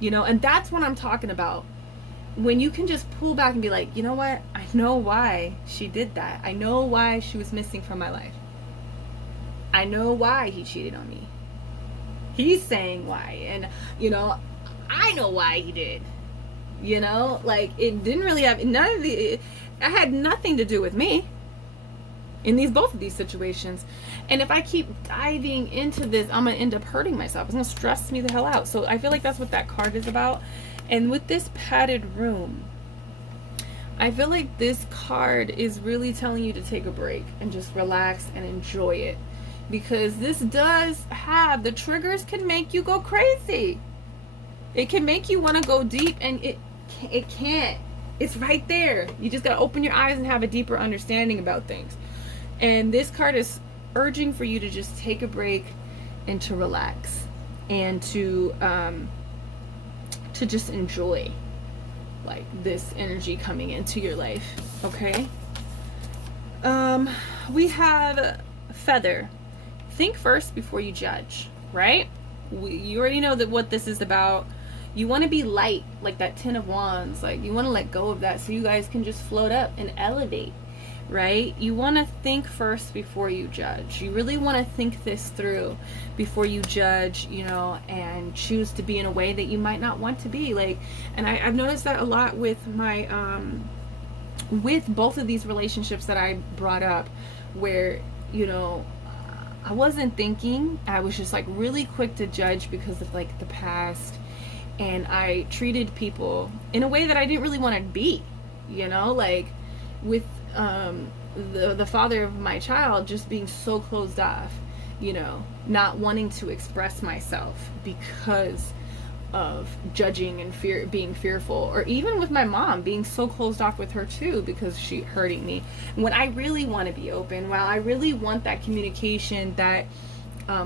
you know. And that's what I'm talking about, when you can just pull back and be like, you know what, I know why she did that. I know why she was missing from my life. I know why he cheated on me. He's saying why, and you know, I know why he did. You know, like it didn't really have it had nothing to do with me in both of these situations. And if I keep diving into this, I'm gonna end up hurting myself. It's gonna stress me the hell out. So I feel like that's what that card is about. And with this padded room, I feel like this card is really telling you to take a break and just relax and enjoy it. Because this does have, the triggers can make you go crazy. It can make you want to go deep, and it can't. It's right there. You just got to open your eyes and have a deeper understanding about things. And this card is urging for you to just take a break and to relax and to just enjoy like this energy coming into your life. Okay. We have feather. Think first before you judge, right? You already know that what this is about. You want to be light, like that 10 of wands. Like you want to let go of that so you guys can just float up and elevate, right? You want to think first before you judge. You really want to think this through before you judge, you know, and choose to be in a way that you might not want to be. Like, and I've noticed that a lot with my with both of these relationships that I brought up, where, you know, I wasn't thinking. I was just like really quick to judge because of like the past, and I treated people in a way that I didn't really want to be, you know, like with the father of my child just being so closed off, you know, not wanting to express myself because of judging and being fearful, or even with my mom being so closed off with her too because she hurting me, when I really want to be open, while I really want that communication, that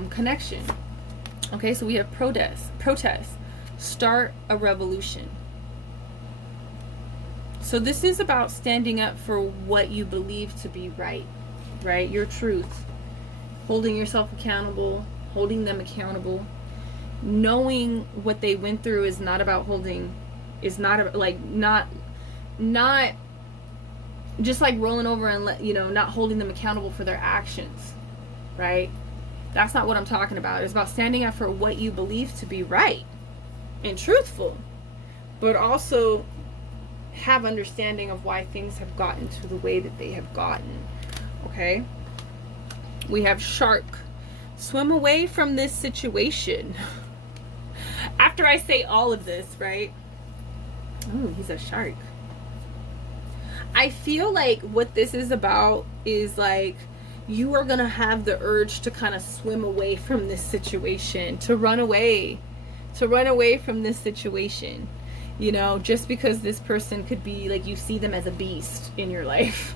connection. Okay, so we have protest, start a revolution. So this is about standing up for what you believe to be right, your truth, holding yourself accountable, holding them accountable. Knowing what they went through is not about not just like rolling over and you know, not holding them accountable for their actions, right? That's not what I'm talking about. It's about standing up for what you believe to be right and truthful, but also have understanding of why things have gotten to the way that they have gotten. Okay, we have shark. Swim away from this situation. After I say all of this, right? Oh, he's a shark. I feel like what this is about is like you are gonna have the urge to kind of swim away from this situation, to run away from this situation, you know, just because this person could be like, you see them as a beast in your life.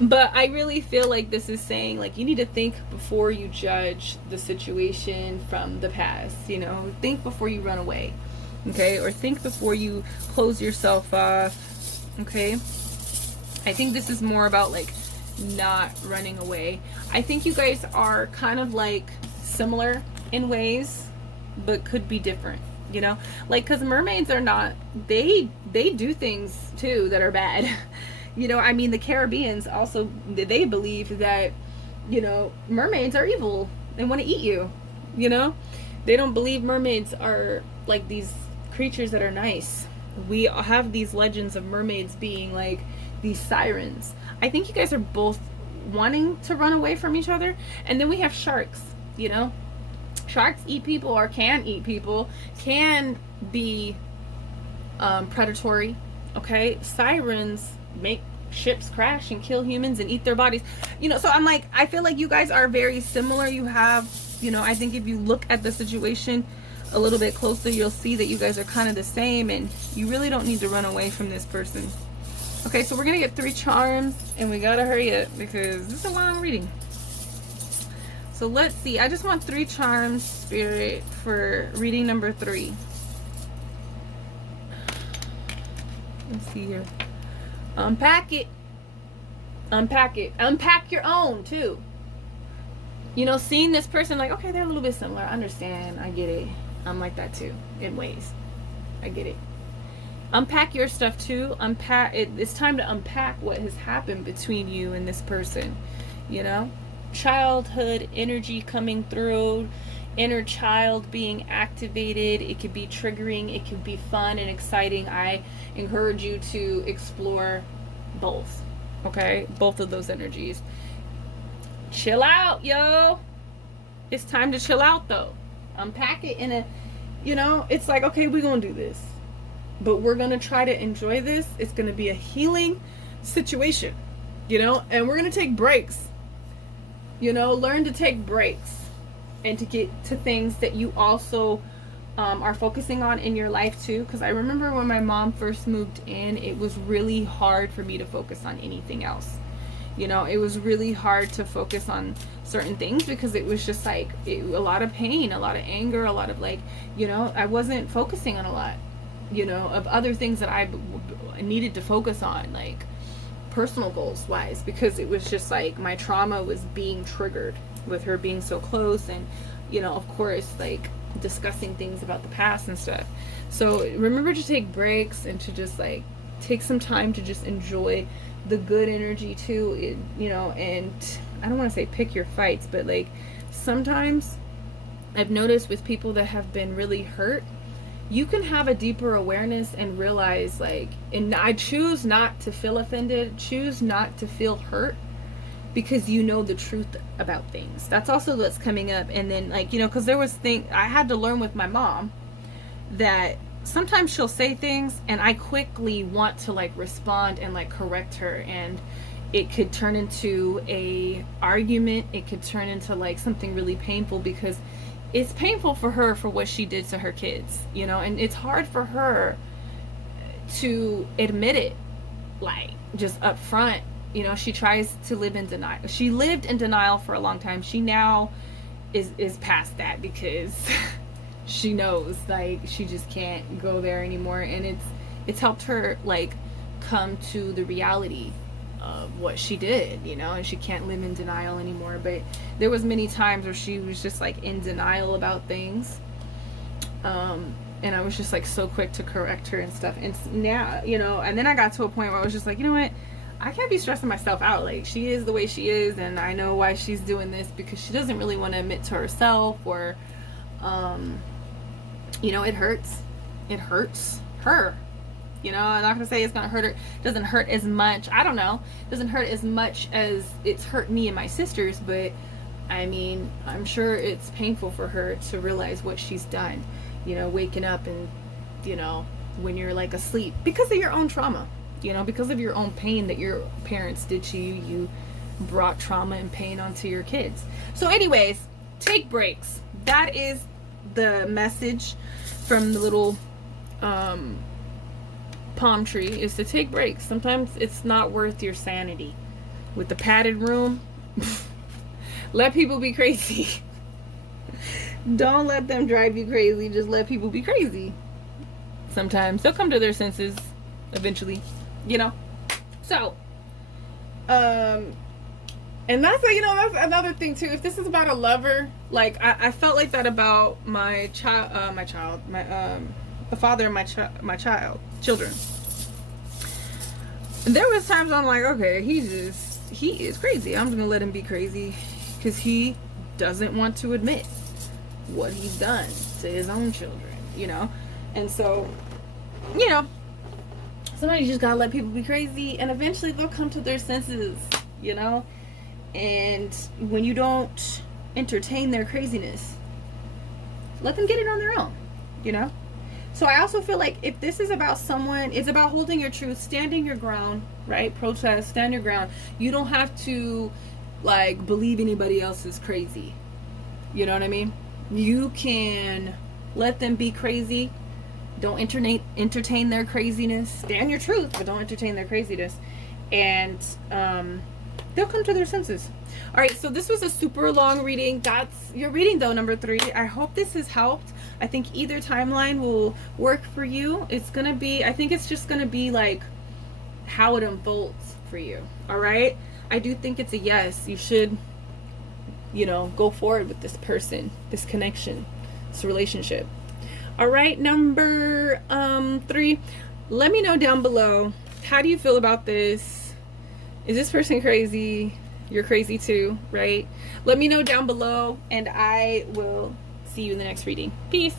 But I really feel like this is saying, like, you need to think before you judge the situation from the past, you know, think before you run away, okay, or think before you close yourself off, okay. I think this is more about like not running away. I think you guys are kind of like similar in ways, but could be different, you know, like, because mermaids are not, they do things too that are bad. You know, I mean, the Caribbeans also, they believe that, you know, mermaids are evil and want to eat you, you know? They don't believe mermaids are like these creatures that are nice. We have these legends of mermaids being like these sirens. I think you guys are both wanting to run away from each other. And then we have sharks, you know. Sharks eat people, or can eat people, can be predatory, okay? Sirens make ships crash and kill humans and eat their bodies, you know. So I'm like, I feel like you guys are very similar. You have, you know, I think if you look at the situation a little bit closer, you'll see that you guys are kind of the same, and you really don't need to run away from this person. Okay, so we're gonna get 3 charms, and we gotta hurry up because this is a long reading. So let's see, I just want 3 charms, Spirit, for reading number 3. Let's see here. Unpack it. Unpack it. Unpack your own too. You know, seeing this person like, okay, they're a little bit similar. I understand. I get it. I'm like that too, in ways. I get it. Unpack your stuff too. Unpack it. It's time to unpack what has happened between you and this person. You know, childhood energy coming through, inner child being activated. It could be triggering. It could be fun and exciting. I encourage you to explore both. Okay, both of those energies. Chill out, yo. It's time to chill out though. Unpack it in a, you know, it's like, okay, we're gonna do this, but we're gonna try to enjoy this. It's gonna be a healing situation, you know, and we're gonna take breaks, you know. Learn to take breaks and to get to things that you also are focusing on in your life too. Because I remember when my mom first moved in, it was really hard for me to focus on anything else. You know, it was really hard to focus on certain things because it was just like a lot of pain, a lot of anger, a lot of like, you know, I wasn't focusing on a lot, you know, of other things that I needed to focus on, like personal goals wise, because it was just like my trauma was being triggered with her being so close, and, you know, of course, like discussing things about the past and stuff. So remember to take breaks and to just like take some time to just enjoy the good energy too, you know. And I don't want to say pick your fights, but like sometimes I've noticed with people that have been really hurt, you can have a deeper awareness and realize like, and I choose not to feel offended, choose not to feel hurt, because you know the truth about things. That's also what's coming up. And then like, you know, because there was thing I had to learn with my mom, that sometimes she'll say things and I quickly want to like respond and like correct her, and it could turn into a argument. It could turn into like something really painful, because it's painful for her for what she did to her kids, you know, and it's hard for her to admit it, like just up front. You know, she tries to live in denial. She lived in denial for a long time. She now is past that, because she knows like she just can't go there anymore, and it's helped her like come to the reality of what she did, you know, and she can't live in denial anymore. But there was many times where she was just like in denial about things, and I was just like so quick to correct her and stuff. And now, you know, and then I got to a point where I was just like, you know what, I can't be stressing myself out. Like, she is the way she is, and I know why she's doing this, because she doesn't really want to admit to herself, or you know, it hurts her. You know, I'm not gonna say it's gonna hurt her. It doesn't hurt as much. I don't know. It doesn't hurt as much as it's hurt me and my sisters, but I mean, I'm sure it's painful for her to realize what she's done. You know, waking up and, you know, when you're like asleep because of your own trauma, you know, because of your own pain that your parents did to you, you brought trauma and pain onto your kids. So anyways, take breaks. That is the message from the little palm tree, is to take breaks. Sometimes it's not worth your sanity. With the padded room, let people be crazy. Don't let them drive you crazy. Just let people be crazy. Sometimes they'll come to their senses eventually, you know. So and that's like, you know, that's another thing too. If this is about a lover, like I felt like that about the father of my children. And there was times I'm like, okay, he is crazy. I'm just gonna let him be crazy, because he doesn't want to admit what he's done to his own children, you know. And so, you know, sometimes you just gotta let people be crazy, and eventually they'll come to their senses, you know. And when you don't entertain their craziness, let them get it on their own, you know. So I also feel like if this is about someone, it's about holding your truth, standing your ground, right? Protest, stand your ground. You don't have to like believe anybody else is crazy. You know what I mean? You can let them be crazy. Don't entertain their craziness. Stand your truth, but don't entertain their craziness. And they'll come to their senses. All right, so this was a super long reading. That's your reading though, number 3. I hope this has helped. I think either timeline will work for you. It's gonna be, I think it's just gonna be like how it unfolds for you. All right, I do think it's a yes. You should, you know, go forward with this person, this connection, this relationship. All right, number 3, let me know down below, how do you feel about this? Is this person crazy? You're crazy too, right? Let me know down below, and I will see you in the next reading. Peace.